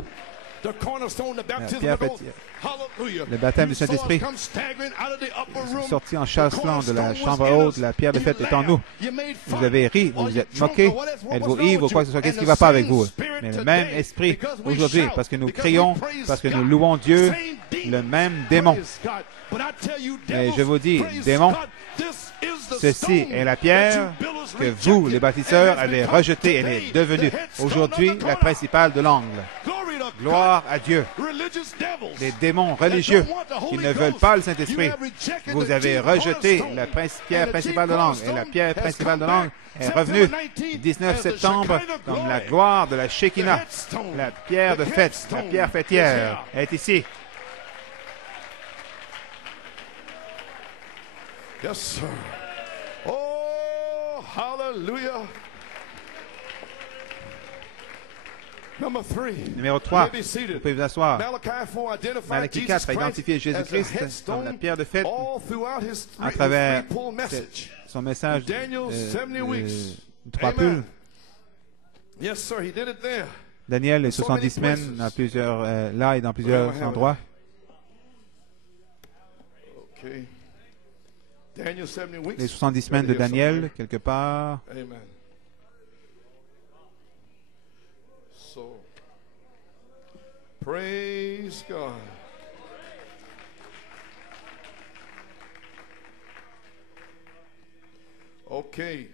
Le baptême du Saint-Esprit sorti en chancelant de la chambre haute, la pierre de fête est en nous. Vous avez ri, vous vous êtes moqué, êtes-vous ivre ou quoi que ce soit, qu'est-ce qui ne va pas avec vous? Mais le même esprit aujourd'hui, parce que nous crions, parce que nous louons Dieu, le même démon. Et je vous dis, démon, ceci est la pierre que vous, les bâtisseurs, avez rejetée. Elle est devenue aujourd'hui la principale de l'angle. Gloire à Dieu. Les démons religieux qui ne veulent pas le Saint-Esprit, vous avez rejeté la pierre principale de l'angle. Et la pierre principale de l'angle est revenue le 19 septembre comme la gloire de la Shekinah. La pierre de fête, la pierre fêtière est ici. Yes, sir. Oh, hallelujah. Numéro 3, vous pouvez vous asseoir. Malachie 4 a identifié Jésus-Christ comme la pierre de fête à travers son message de 3 pulls. Daniel, les 70 semaines, dans plusieurs, là et dans plusieurs endroits. Les 70 semaines de Daniel, quelque part. Praise God. Okay.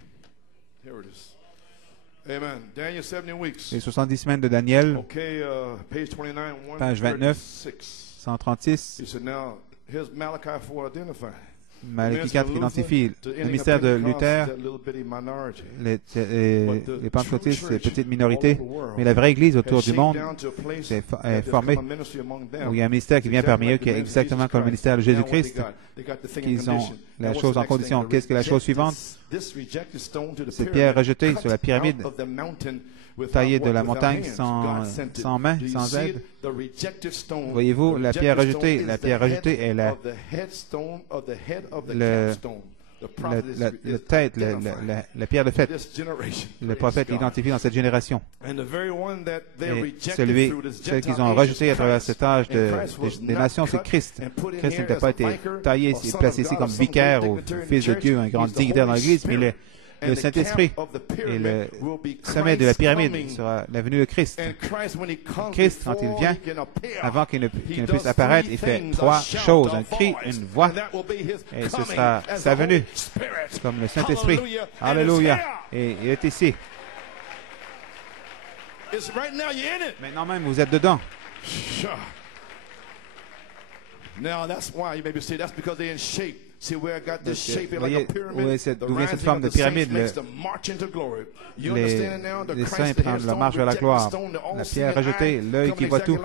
Here it is. Amen. Daniel 70 weeks. Les 70 semaines de Daniel, Okay, page 29, page 29, 136. 136. He said, now, here's Malachi 4 identified. Malachie 4 identifie le mystère de Luther, les pentecôtistes, ces petites minorités, mais la vraie Église autour du monde est formée, où il y a un ministère qui vient parmi eux, qui est exactement comme le ministère de Jésus-Christ, qu'ils ont la chose en condition. Qu'est-ce que la chose suivante? Cette pierre rejetée sur la pyramide, taillée de la montagne sans main, sans aide. Voyez-vous, la pierre rejetée est la tête, la pierre de fête. Le prophète l'identifie dans cette génération. Et celui qu'ils ont rejeté à travers cet âge des nations, c'est Christ. Christ n'était pas été taillé et placé ici comme vicaire ou fils de Dieu, un grand dignitaire dans l'Église, mais il est le Saint-Esprit et le sommet de la pyramide sera la venue de Christ. Christ, quand il vient, avant qu'il ne puisse apparaître, il fait trois choses, un cri, une voix, et ce sera sa venue, comme le Saint-Esprit. Alléluia. Et il est ici. Maintenant même, vous êtes dedans. Now that's why you maybe say that's because they're in shape. See where I got this shape like a pyramid. D'où vient cette forme de pyramide? Les saints prennent la marche vers la gloire. La pierre rejetée, l'œil qui voit tout.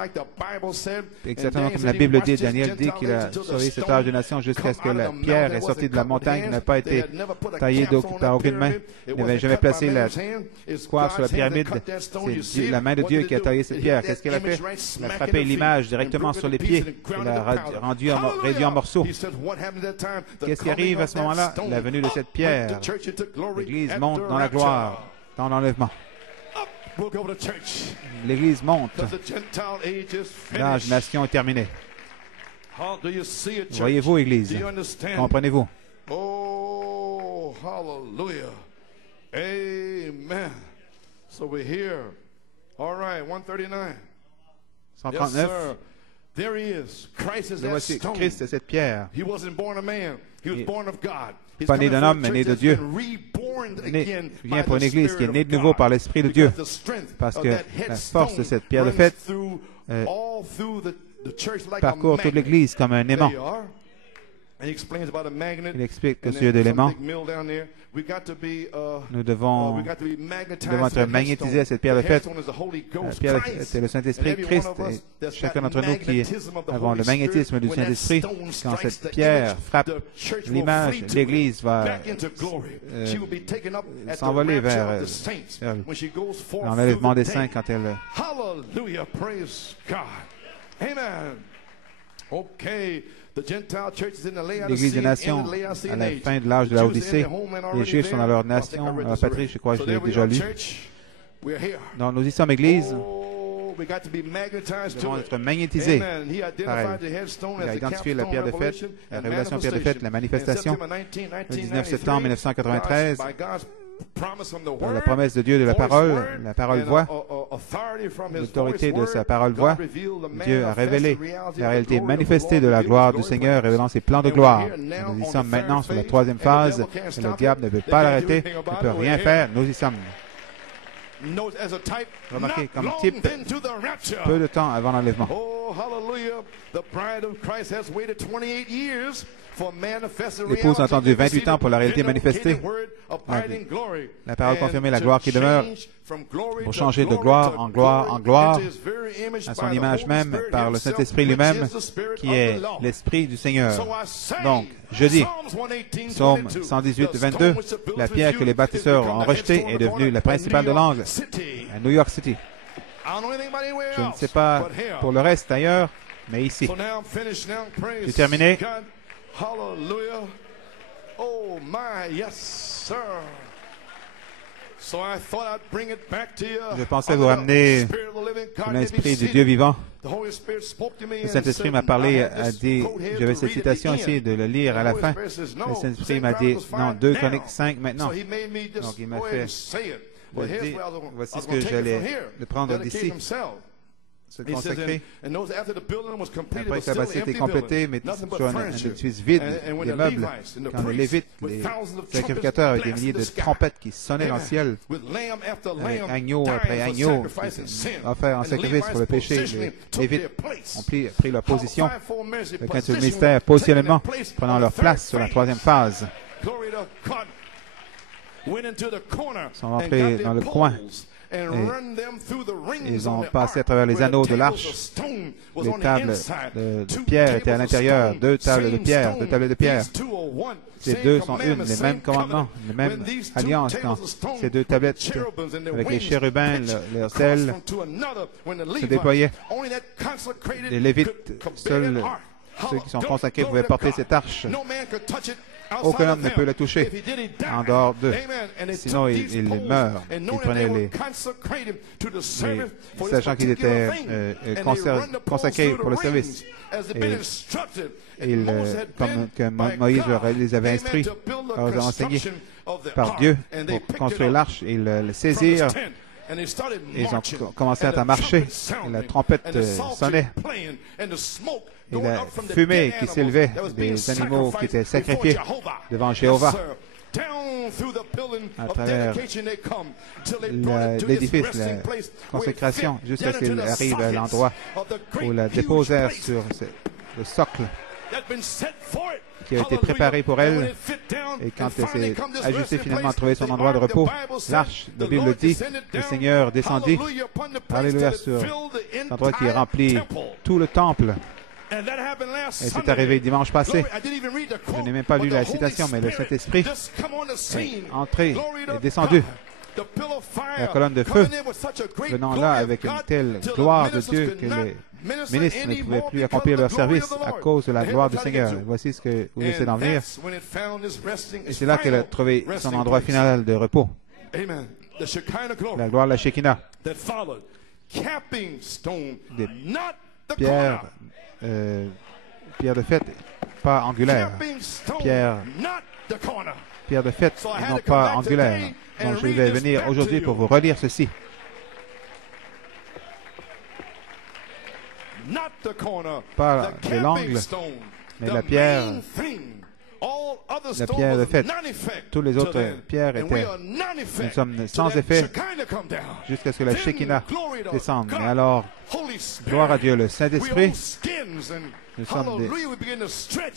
Exactement comme la Bible dit, Daniel dit qu'il a surveillé cet âge de nation jusqu'à ce que la pierre est sortie de la montagne, n'a pas été taillée par aucune main. Il n'avait jamais placé la coiffe sur la pyramide. C'est la main de Dieu qui a taillé cette pierre. Qu'est-ce qu'elle a fait? Elle a frappé l'image directement sur les pieds. Il l'a réduit en morceaux. Qu'est-ce qui arrive à ce moment-là? La venue de cette pierre. L'Église monte dans la gloire, dans l'enlèvement. L'Église monte. L'âge nation est terminé. Voyez-vous, Église? Comprenez-vous? Oh, hallelujah. Amen. So we're here. All right, 139. 139. There he is. Christ is Le voici, Christ est cette pierre. He wasn't born of man. He was born of God. Pas né d'un homme, mais né de Dieu. Il vient pour une Église qui est née de nouveau par l'Esprit de Dieu. Parce que la force de cette pierre de fête parcourt toute l'Église comme un aimant. Il explique que sur de l'aimant, nous devons être magnétisés à cette pierre de fête. La pierre de fête, c'est le Saint-Esprit, Christ. Et chacun d'entre nous qui avons le magnétisme du Saint-Esprit, quand cette pierre frappe l'image, l'Église va s'envoler vers l'enlèvement des saints quand elle... L'Église des nations, à la fin de l'âge de la Odyssée, les Juifs sont dans leur nation, leur patrie, je crois que je l'ai déjà lu. Donc nous y sommes, Église. Nous devons être magnétisés. Pareil. Il a identifié la pierre de fête, la révélation pierre de fête, la manifestation, le 19 septembre 1993. Par la promesse de Dieu de la parole voix, l'autorité de sa parole voix, Dieu a révélé la réalité manifestée de la gloire du Seigneur, révélant ses plans de gloire. Nous y sommes maintenant sur la troisième phase, et le diable ne peut pas l'arrêter, ne peut rien faire, nous y sommes. Remarquez, comme type, peu de temps avant l'enlèvement. L'épouse a attendu 28 ans pour la réalité manifestée. La parole confirmée, la gloire qui demeure, pour changer de gloire en gloire en gloire, à son image même, par le Saint-Esprit lui-même, qui est l'Esprit du Seigneur. Donc, je dis, Psaume 118, 22, la pierre que les bâtisseurs ont rejetée est devenue la principale de l'angle à New York City. Je ne sais pas pour le reste ailleurs, mais ici. J'ai terminé. Hallelujah. Oh my, yes, sir. So I thought I'd bring it back to you. Je pensais vous ramener l'Esprit du Dieu vivant. Le Saint-Esprit m'a parlé, a dit, j'avais cette citation ici, de le lire à la fin. Le Saint-Esprit m'a dit, non, 2 Chroniques 5 maintenant. Donc il m'a fait, voici ce que j'allais le prendre d'ici. se consacrer. Après que la bâtisse était complétée, mais sur un édifice vide, des meubles, quand les Lévites, les sacrificateurs avec des milliers de trompettes qui sonnaient dans le ciel, agneau après agneau, offert en sacrifice pour le péché, les Lévites ont pris leur position, quand le ministère positionnement, prenant leur place sur la troisième phase. Ils sont rentrés dans le coin. Et ils ont passé à travers les anneaux de l'arche. Les tables de pierre étaient à l'intérieur. Deux tables de pierre. Ces deux sont une, les mêmes commandements, les mêmes alliances. Quand ces deux tablettes, avec les chérubins, leurs ailes, se déployaient. Les Lévites, seuls ceux qui sont consacrés pouvaient porter cette arche. Aucun homme ne peut la toucher en dehors d'eux. Sinon, il meurt. Il prenait sachant qu'il était consacré pour le service. Et comme Moïse les avait instruits, leur a enseigné par Dieu pour construire l'arche, ils le saisirent. Ils ont commencé à marcher. Et la trompette sonnait. Et la fumée qui s'élevait des animaux qui étaient sacrifiés devant Jéhovah à travers l'édifice, la consécration, jusqu'à ce qu'il arrive à l'endroit où la déposèrent sur le socle qui a été préparé pour elle. Et quand elle s'est ajustée finalement à trouver son endroit de repos, l'arche, la Bible dit, le Seigneur descendit, alléluia, sur l'endroit qui remplit tout le temple. Et c'est arrivé dimanche passé. Je n'ai même pas lu la citation, mais le Saint-Esprit est entré et descendu. La colonne de feu venant là avec une telle gloire de Dieu que les ministres ne pouvaient plus accomplir leur service à cause de la gloire du Seigneur. Voici ce que vous essayez d'en venir. Et c'est là qu'elle a trouvé son endroit final de repos. La gloire de la Shekinah. Des pierre de fête, pas angulaire. Pierre de fête, et non pas angulaire. Donc je vais venir aujourd'hui pour vous relire ceci. Pas l'angle, mais la pierre de fête. Toutes les autres pierres étaient, nous sommes sans effet jusqu'à ce que la Shekinah descende. Mais alors, gloire à Dieu, le Saint-Esprit, nous sommes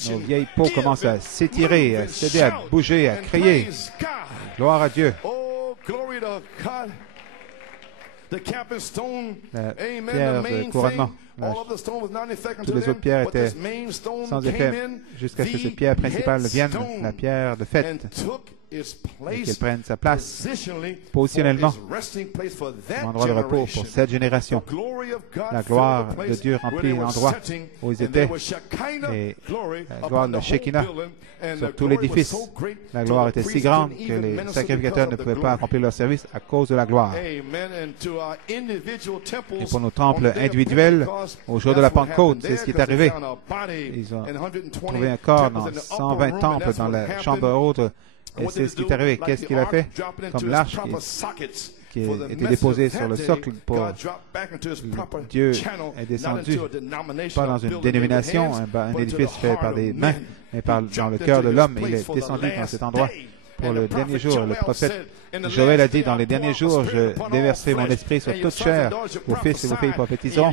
nos vieilles peaux commencent à s'étirer, à céder, à bouger, à crier. Gloire à Dieu. La pierre de couronnement. Toutes les autres pierres étaient sans effet jusqu'à ce que cette pierre principale vienne, la pierre de fête, et qu'elle prenne sa place positionnellement, un endroit de repos pour cette génération. La gloire de Dieu remplit l'endroit où ils étaient, et la gloire de la Shekinah sur tout l'édifice. La gloire était si grande que les sacrificateurs ne pouvaient pas accomplir leur service à cause de la gloire. Et pour nos temples individuels, au jour de la Pentecôte, c'est ce qui est arrivé. Ils ont trouvé un corps dans 120 temples dans la chambre haute. Et c'est ce qui est arrivé. Qu'est-ce qu'il a fait? Comme l'arche qui était déposée sur le socle pour Dieu est descendu, pas dans une dénomination, un édifice fait par des mains, mais dans le cœur de l'homme. Il est descendu dans cet endroit pour le dernier jour. Le prophète Joël a dit, dans les derniers jours, je déverserai mon esprit sur toute chair. Vos fils et vos filles prophétiseront.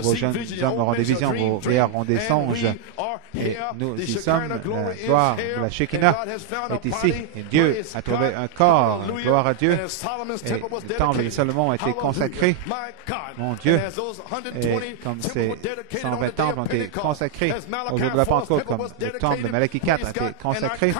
Vos jeunes hommes auront des visions, vos vieillards auront des songes. Et nous y sommes, la gloire de la Shekinah est ici. Et Dieu a trouvé un corps, gloire à Dieu. Et le temple de Salomon a été consacré. Mon Dieu, et comme ces 120 temples ont été consacrés au jour de la Pentecôte, comme le temple de Malachie 4 a été consacré,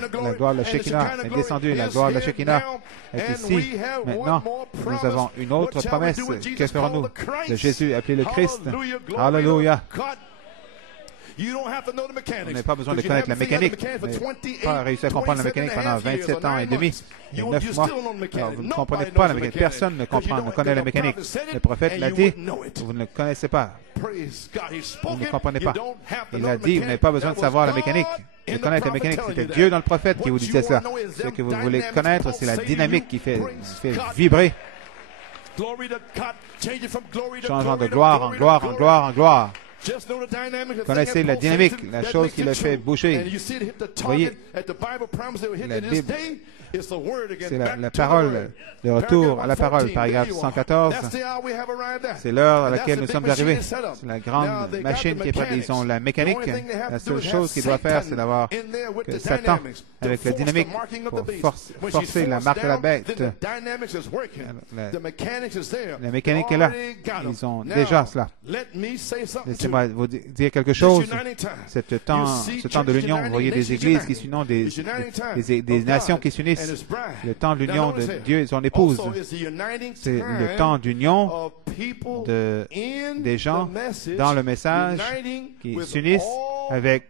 la gloire de la Shekinah est descendue, la gloire de la Shekinah est ici. Maintenant, nous avons une autre promesse. Que ferons-nous de Jésus appelé le Christ? Alléluia. On n'a pas besoin de connaître la mécanique. Vous n'avez pas réussi à comprendre la mécanique pendant 27 ans et demi, et 9 mois. Alors, vous ne comprenez pas la mécanique. Personne ne connaît la mécanique. Le prophète l'a dit, vous ne le connaissez pas. Vous ne comprenez pas. Il a dit, vous n'avez pas besoin de savoir la mécanique. De connaître la mécanique, c'était Dieu dans le prophète qui vous disait ça. Ce que vous voulez connaître, c'est la dynamique qui fait vibrer. changeant de gloire en gloire en gloire en gloire. Connaissez la dynamique, la chose qui le fait bouger. Vous voyez, la Bible, c'est la parole, le retour à la parole, paragraphe 114. C'est l'heure à laquelle nous sommes arrivés. C'est la grande machine qui est prête, disons, la mécanique. La seule chose qu'il doit faire, c'est d'avoir que Satan, avec la dynamique, pour forcer la marque de la bête. La mécanique est là. Ils ont déjà cela. Laissez-moi vous dire quelque chose. Ce temps de l'union, vous voyez des églises qui s'unissent, des nations qui s'unissent. Le temps de l'union de Dieu et son épouse. C'est le temps d'union des gens dans le message qui s'unissent avec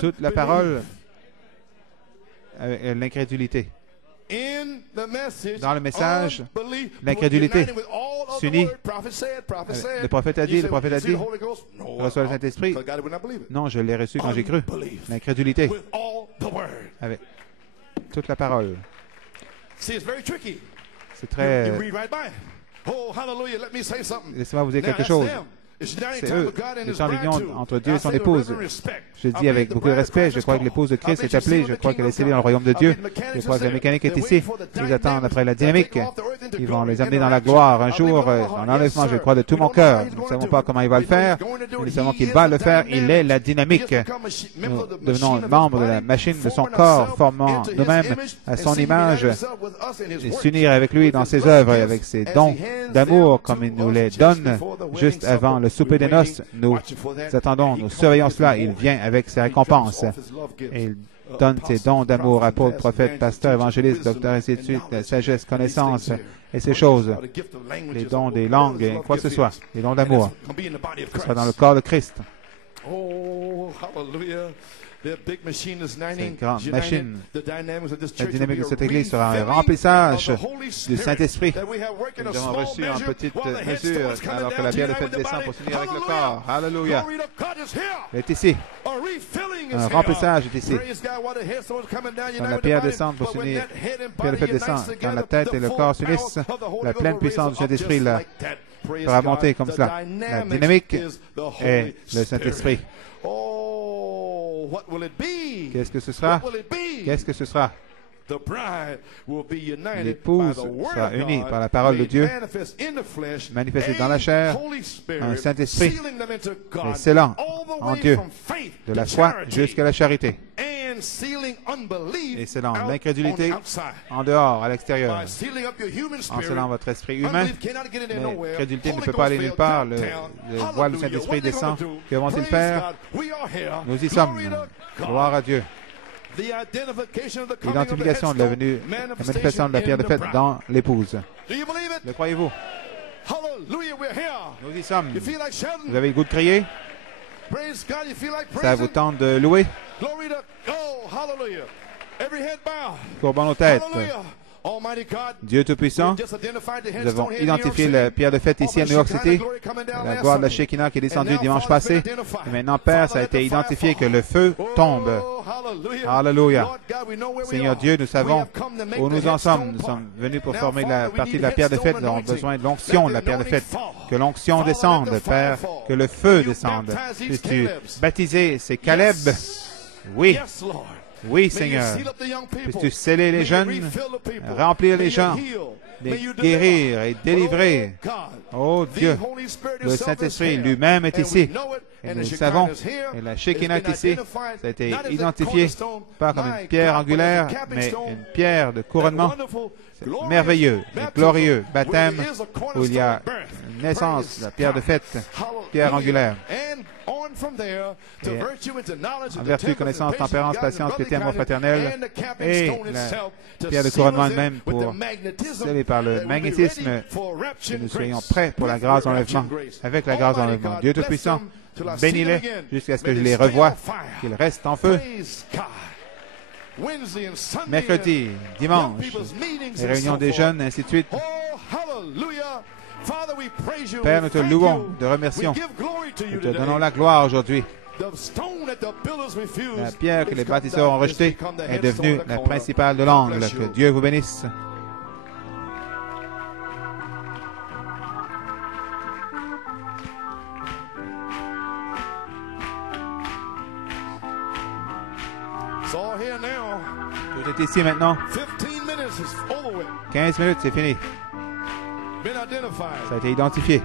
toute la parole, avec l'incrédulité. Dans le message, l'incrédulité s'unit. Le prophète a dit, reçois le Saint-Esprit. Non, je l'ai reçu quand j'ai cru. L'incrédulité, avec toute la parole. C'est très... Laissez-moi vous dire quelque chose. C'est eux, le temps d'union entre Dieu et son épouse. Je dis avec beaucoup de respect, je crois que l'épouse de Christ est appelée, je crois qu'elle est scellée dans le royaume de Dieu, je crois que la mécanique est ici. Ils attendent après la dynamique. Ils vont les amener dans la gloire un jour, dans l'enlèvement, je crois de tout mon cœur. Nous ne savons pas comment il va le faire, nous savons qu'il va le faire, il est la dynamique. Nous devenons membres de la machine de son corps, formant nous-mêmes à son image, et s'unir avec lui dans ses œuvres et avec ses dons d'amour comme il nous les donne juste avant le souper des noces. Nous attendons, nous surveillons cela. Il vient avec ses récompenses. Et il donne ses dons d'amour, apôtre, prophète, pasteur, évangéliste, docteur, ainsi de suite, sagesse, connaissance et ces choses. Les dons des langues, et quoi que ce soit. Les dons d'amour. Ce sera dans le corps de Christ. C'est une grande machine. La dynamique de cette Église sera un remplissage du Saint-Esprit. Nous avons reçu en petite mesure alors que la pierre de fête descend pour s'unir avec le corps. Alléluia. Elle est ici. Un remplissage est ici. Quand la pierre descend pour s'unir, la pierre de fête descend. Quand la tête et le corps s'unissent, la pleine puissance du Saint-Esprit fera monter comme cela. La dynamique est le Saint-Esprit. Qu'est-ce que ce sera? Qu'est-ce que ce sera? L'épouse sera unie par la parole de Dieu, manifestée dans la chair, un Saint-Esprit, et scellant en Dieu, de la foi jusqu'à la charité, et scellant l'incrédulité en dehors, à l'extérieur, en scellant votre esprit humain. L'incrédulité ne peut pas aller nulle part. Le voile du Saint-Esprit descend. Que vont-ils faire? Nous y sommes. Gloire à Dieu. L'identification de la venue, la manifestation de la pierre de fête dans l'épouse. Le croyez-vous? Nous y sommes. Vous avez le goût de crier? Ça vous tente de louer? Courbons nos têtes. Dieu Tout-Puissant, nous avons identifié la pierre de fête ici à New York City, la gloire de la Shekinah qui est descendue dimanche passé. Et maintenant, Père, ça a été identifié que le feu tombe. Alléluia. Seigneur Dieu, nous savons où nous en sommes. Nous sommes venus pour former la partie de la pierre de fête. Nous avons besoin de l'onction de la pierre de fête. Que l'onction descende, Père, que le feu descende. Puisses-tu baptiser ces Caleb? Oui. Oui, Seigneur. Puisses-tu sceller les jeunes, remplir les gens, les guérir et délivrer. Oh Dieu, le Saint-Esprit lui-même est ici. Et nous le savons. Et la Shekinah est ici. Ça a été identifié, pas comme une pierre angulaire, mais une pierre de couronnement. C'est merveilleux, glorieux baptême où il y a une naissance, la pierre de fête, pierre angulaire. Et en vertu, connaissance, tempérance, patience, piété, amour fraternel, et la pierre de couronnement elle-même pour sceller par le magnétisme que nous soyons prêts pour la grâce d'enlèvement, avec la grâce d'enlèvement. Dieu Tout-Puissant, bénis-les jusqu'à ce que je les revoie, qu'ils restent en feu. Mercredi, dimanche, les réunions des jeunes, ainsi de suite. Père, nous te louons, te remercions. Nous te donnons la gloire aujourd'hui. La pierre que les bâtisseurs ont rejetée est devenue la principale de l'angle. Que Dieu vous bénisse. C'est ici maintenant. 15 minutes, c'est fini. Ça a été identifié.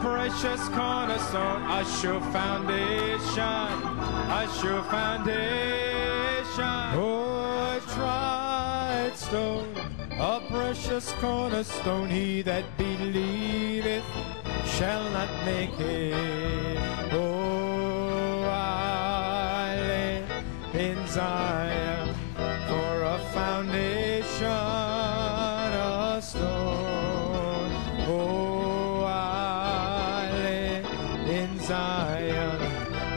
Precious cornerstone, a sure foundation, a sure foundation. Oh, a tried stone, a precious cornerstone. He that believeth shall not make it. Oh, I lay in Zion for a foundation, a stone. Oh, Zion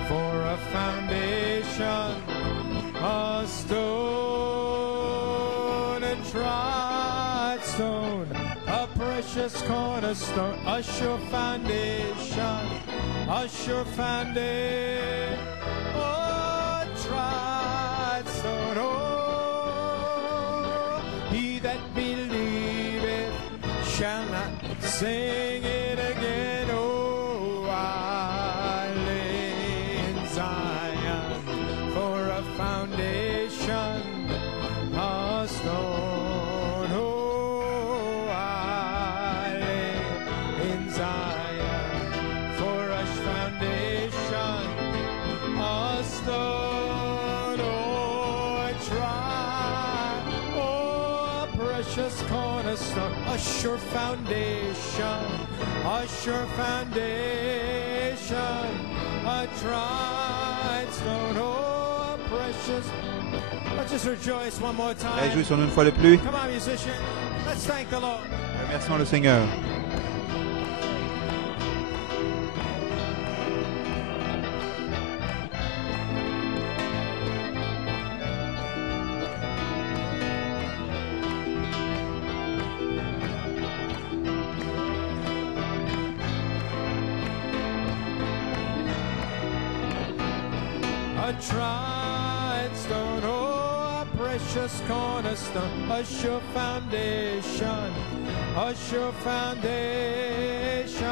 for a foundation, a stone, a tried stone, a precious cornerstone, a sure foundation, a sure foundation. Oh, tried stone, oh, he that believeth shall not sing it again. Oh, foundation, a stone. Oh, I lay in Zion for a foundation, a stone. Oh, I try. Oh, a precious cornerstone, a sure foundation, a sure foundation, a tried stone. Oh, precious. Let's just rejoice one more time. Réjouissons-nous une fois de plus. Come on, musician. Let's thank the Lord. Remercions le Seigneur. A tried stone, oh, a precious cornerstone, a sure foundation, a sure foundation,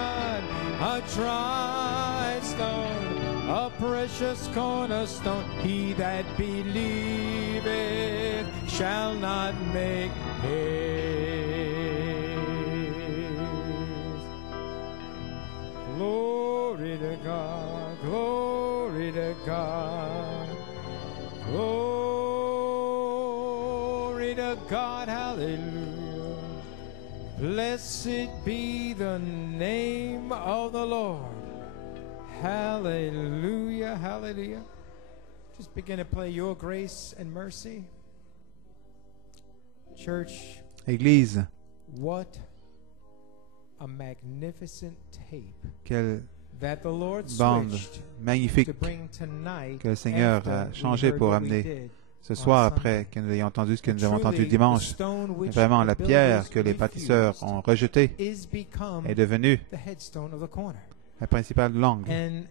a tried stone, a precious cornerstone. He that believeth shall not make haste. Glory to God, glory to God, glory to God, hallelujah. Blessed be the name of the Lord. Hallelujah, hallelujah. Just begin to play Your Grace and Mercy. Church, Église, what a magnificent tape quelle that the Lord bande switched magnifique to bring tonight que le Seigneur after a we changé heard pour what we amener did ce on soir Sunday. après que nous ayons entendu ce que nous avons entendu Truly, dimanche. the stone which Vraiment, la the pierre builders que les bâtisseurs refused ont rejetée is become est devenue the headstone of the corner. la principale langue. And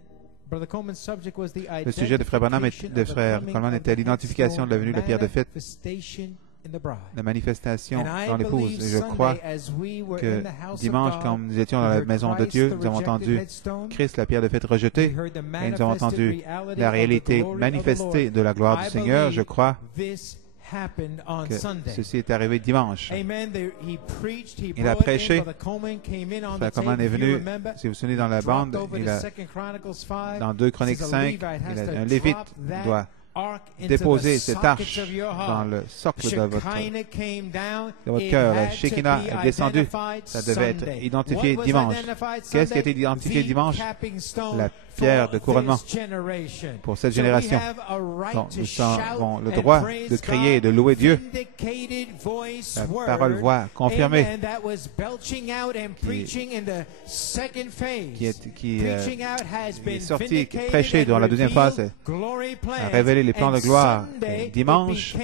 Brother Coleman's subject was the Le sujet de Frère Branham et identification de of the Frère coming Coleman of était the l'identification de la venue de la pierre de fête, manifestation in the bride. la manifestation And I dans l'épouse. believe Et je crois Sunday, as we were que in the house of dimanche, God, quand nous étions dans we la heard maison de Christ, Dieu, the nous avons rejected entendu headstone. Christ, la pierre de fête We rejetée, heard the et nous avons manifested entendu reality la of the réalité glory of the manifestée Lord. de la gloire du I Seigneur. Je believe crois this happened on que Sunday. ceci est arrivé dimanche. Amen. He preached, he Il a brought it in. prêché. Brother Coleman came in on Frère the Coleman tape, est if you venu, remember. si vous vous souvenez dans la Dropped bande, over il to a, 2 Chronicles 5. dans 2 Chroniques Says a 5, Levite has to un Lévite drop that doit ark into déposer the cette sockets arche of your heart. dans le socle de votre Shekinah came down. de cœur. La It had to Shekinah be est descendue. identified Ça devait être Sunday. identifié What was dimanche. identified Qu'est-ce qui a été Sunday? identifié The dimanche? capping stone La pierre de for couronnement this generation. pour cette So we génération. have a right Donc, to nous shout avons le and droit praise de crier et de God. louer Dieu. Vindicated voice La word. parole voix confirmée Amen. That was belching out and preaching in the second phase. qui Preaching out has est been sorti, vindicated prêché and dans la deuxième phase, revealed glory plans. a révélé les plans de gloire. Et dimanche,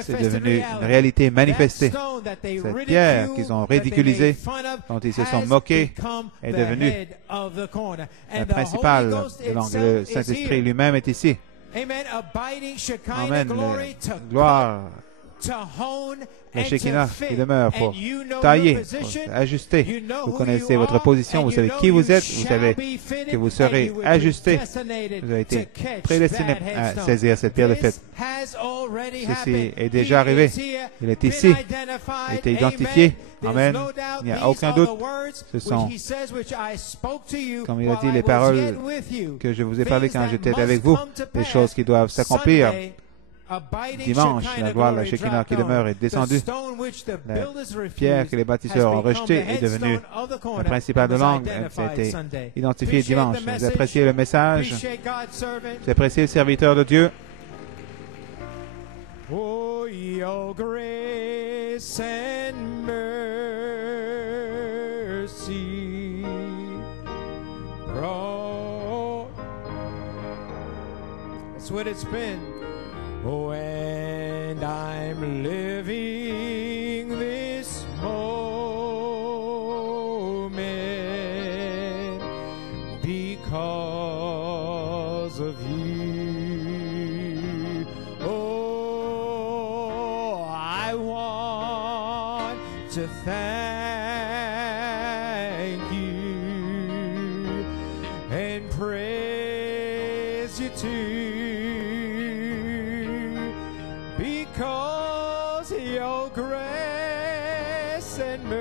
c'est devenu une réalité manifestée. Cette pierre qu'ils ont ridiculisée, dont ils se sont moqués, est devenue la principale. Et donc le Saint-Esprit lui-même est ici. Amen. Gloire. La Shekinah qui demeure pour tailler, pour ajuster. Vous connaissez votre position, vous savez qui vous êtes, vous savez que vous serez ajusté. Vous avez été prédestiné à saisir cette pierre de fête. Ceci est déjà arrivé. Il est ici. Il était identifié. Amen. Il n'y a aucun doute. Ce sont, comme il a dit, les paroles que je vous ai parlé quand j'étais avec vous, des choses qui doivent s'accomplir. Dimanche, la gloire de la Shekinah qui demeure est descendue. La pierre que les bâtisseurs ont rejetée est devenue la principale de l'angle. Elle a été identifiée dimanche. Vous appréciez le message? Vous appréciez le serviteur de Dieu? Oh, your grace and mercy brought. That's what it's been. Oh, and I'm living this moment because of you. Oh, I want to thank you and praise you too. Because your grace and mercy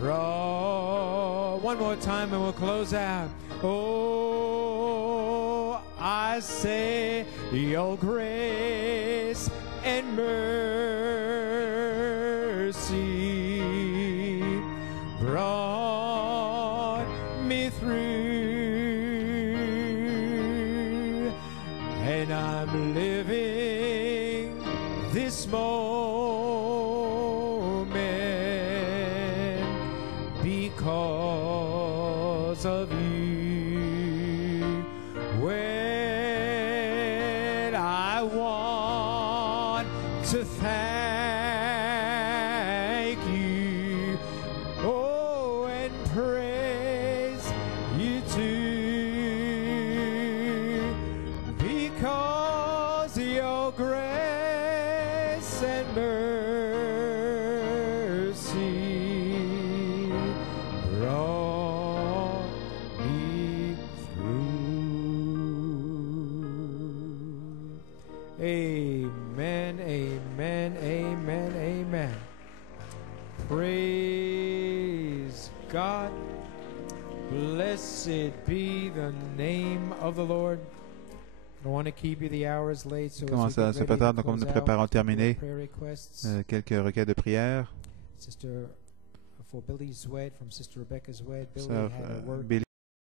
brought. One more time and we'll close out. Oh, I say your grace and mercy brought me through. And I'm living this moment because of you. When I want to thank you, oh, and praise you too. Because your grace and mercy brought me through. Amen, amen, amen, amen. Praise God. Blessed be the name of the Lord. Commence à se préparer, donc nous nous préparons à terminer. Quelques requêtes de prière. Sœur Billy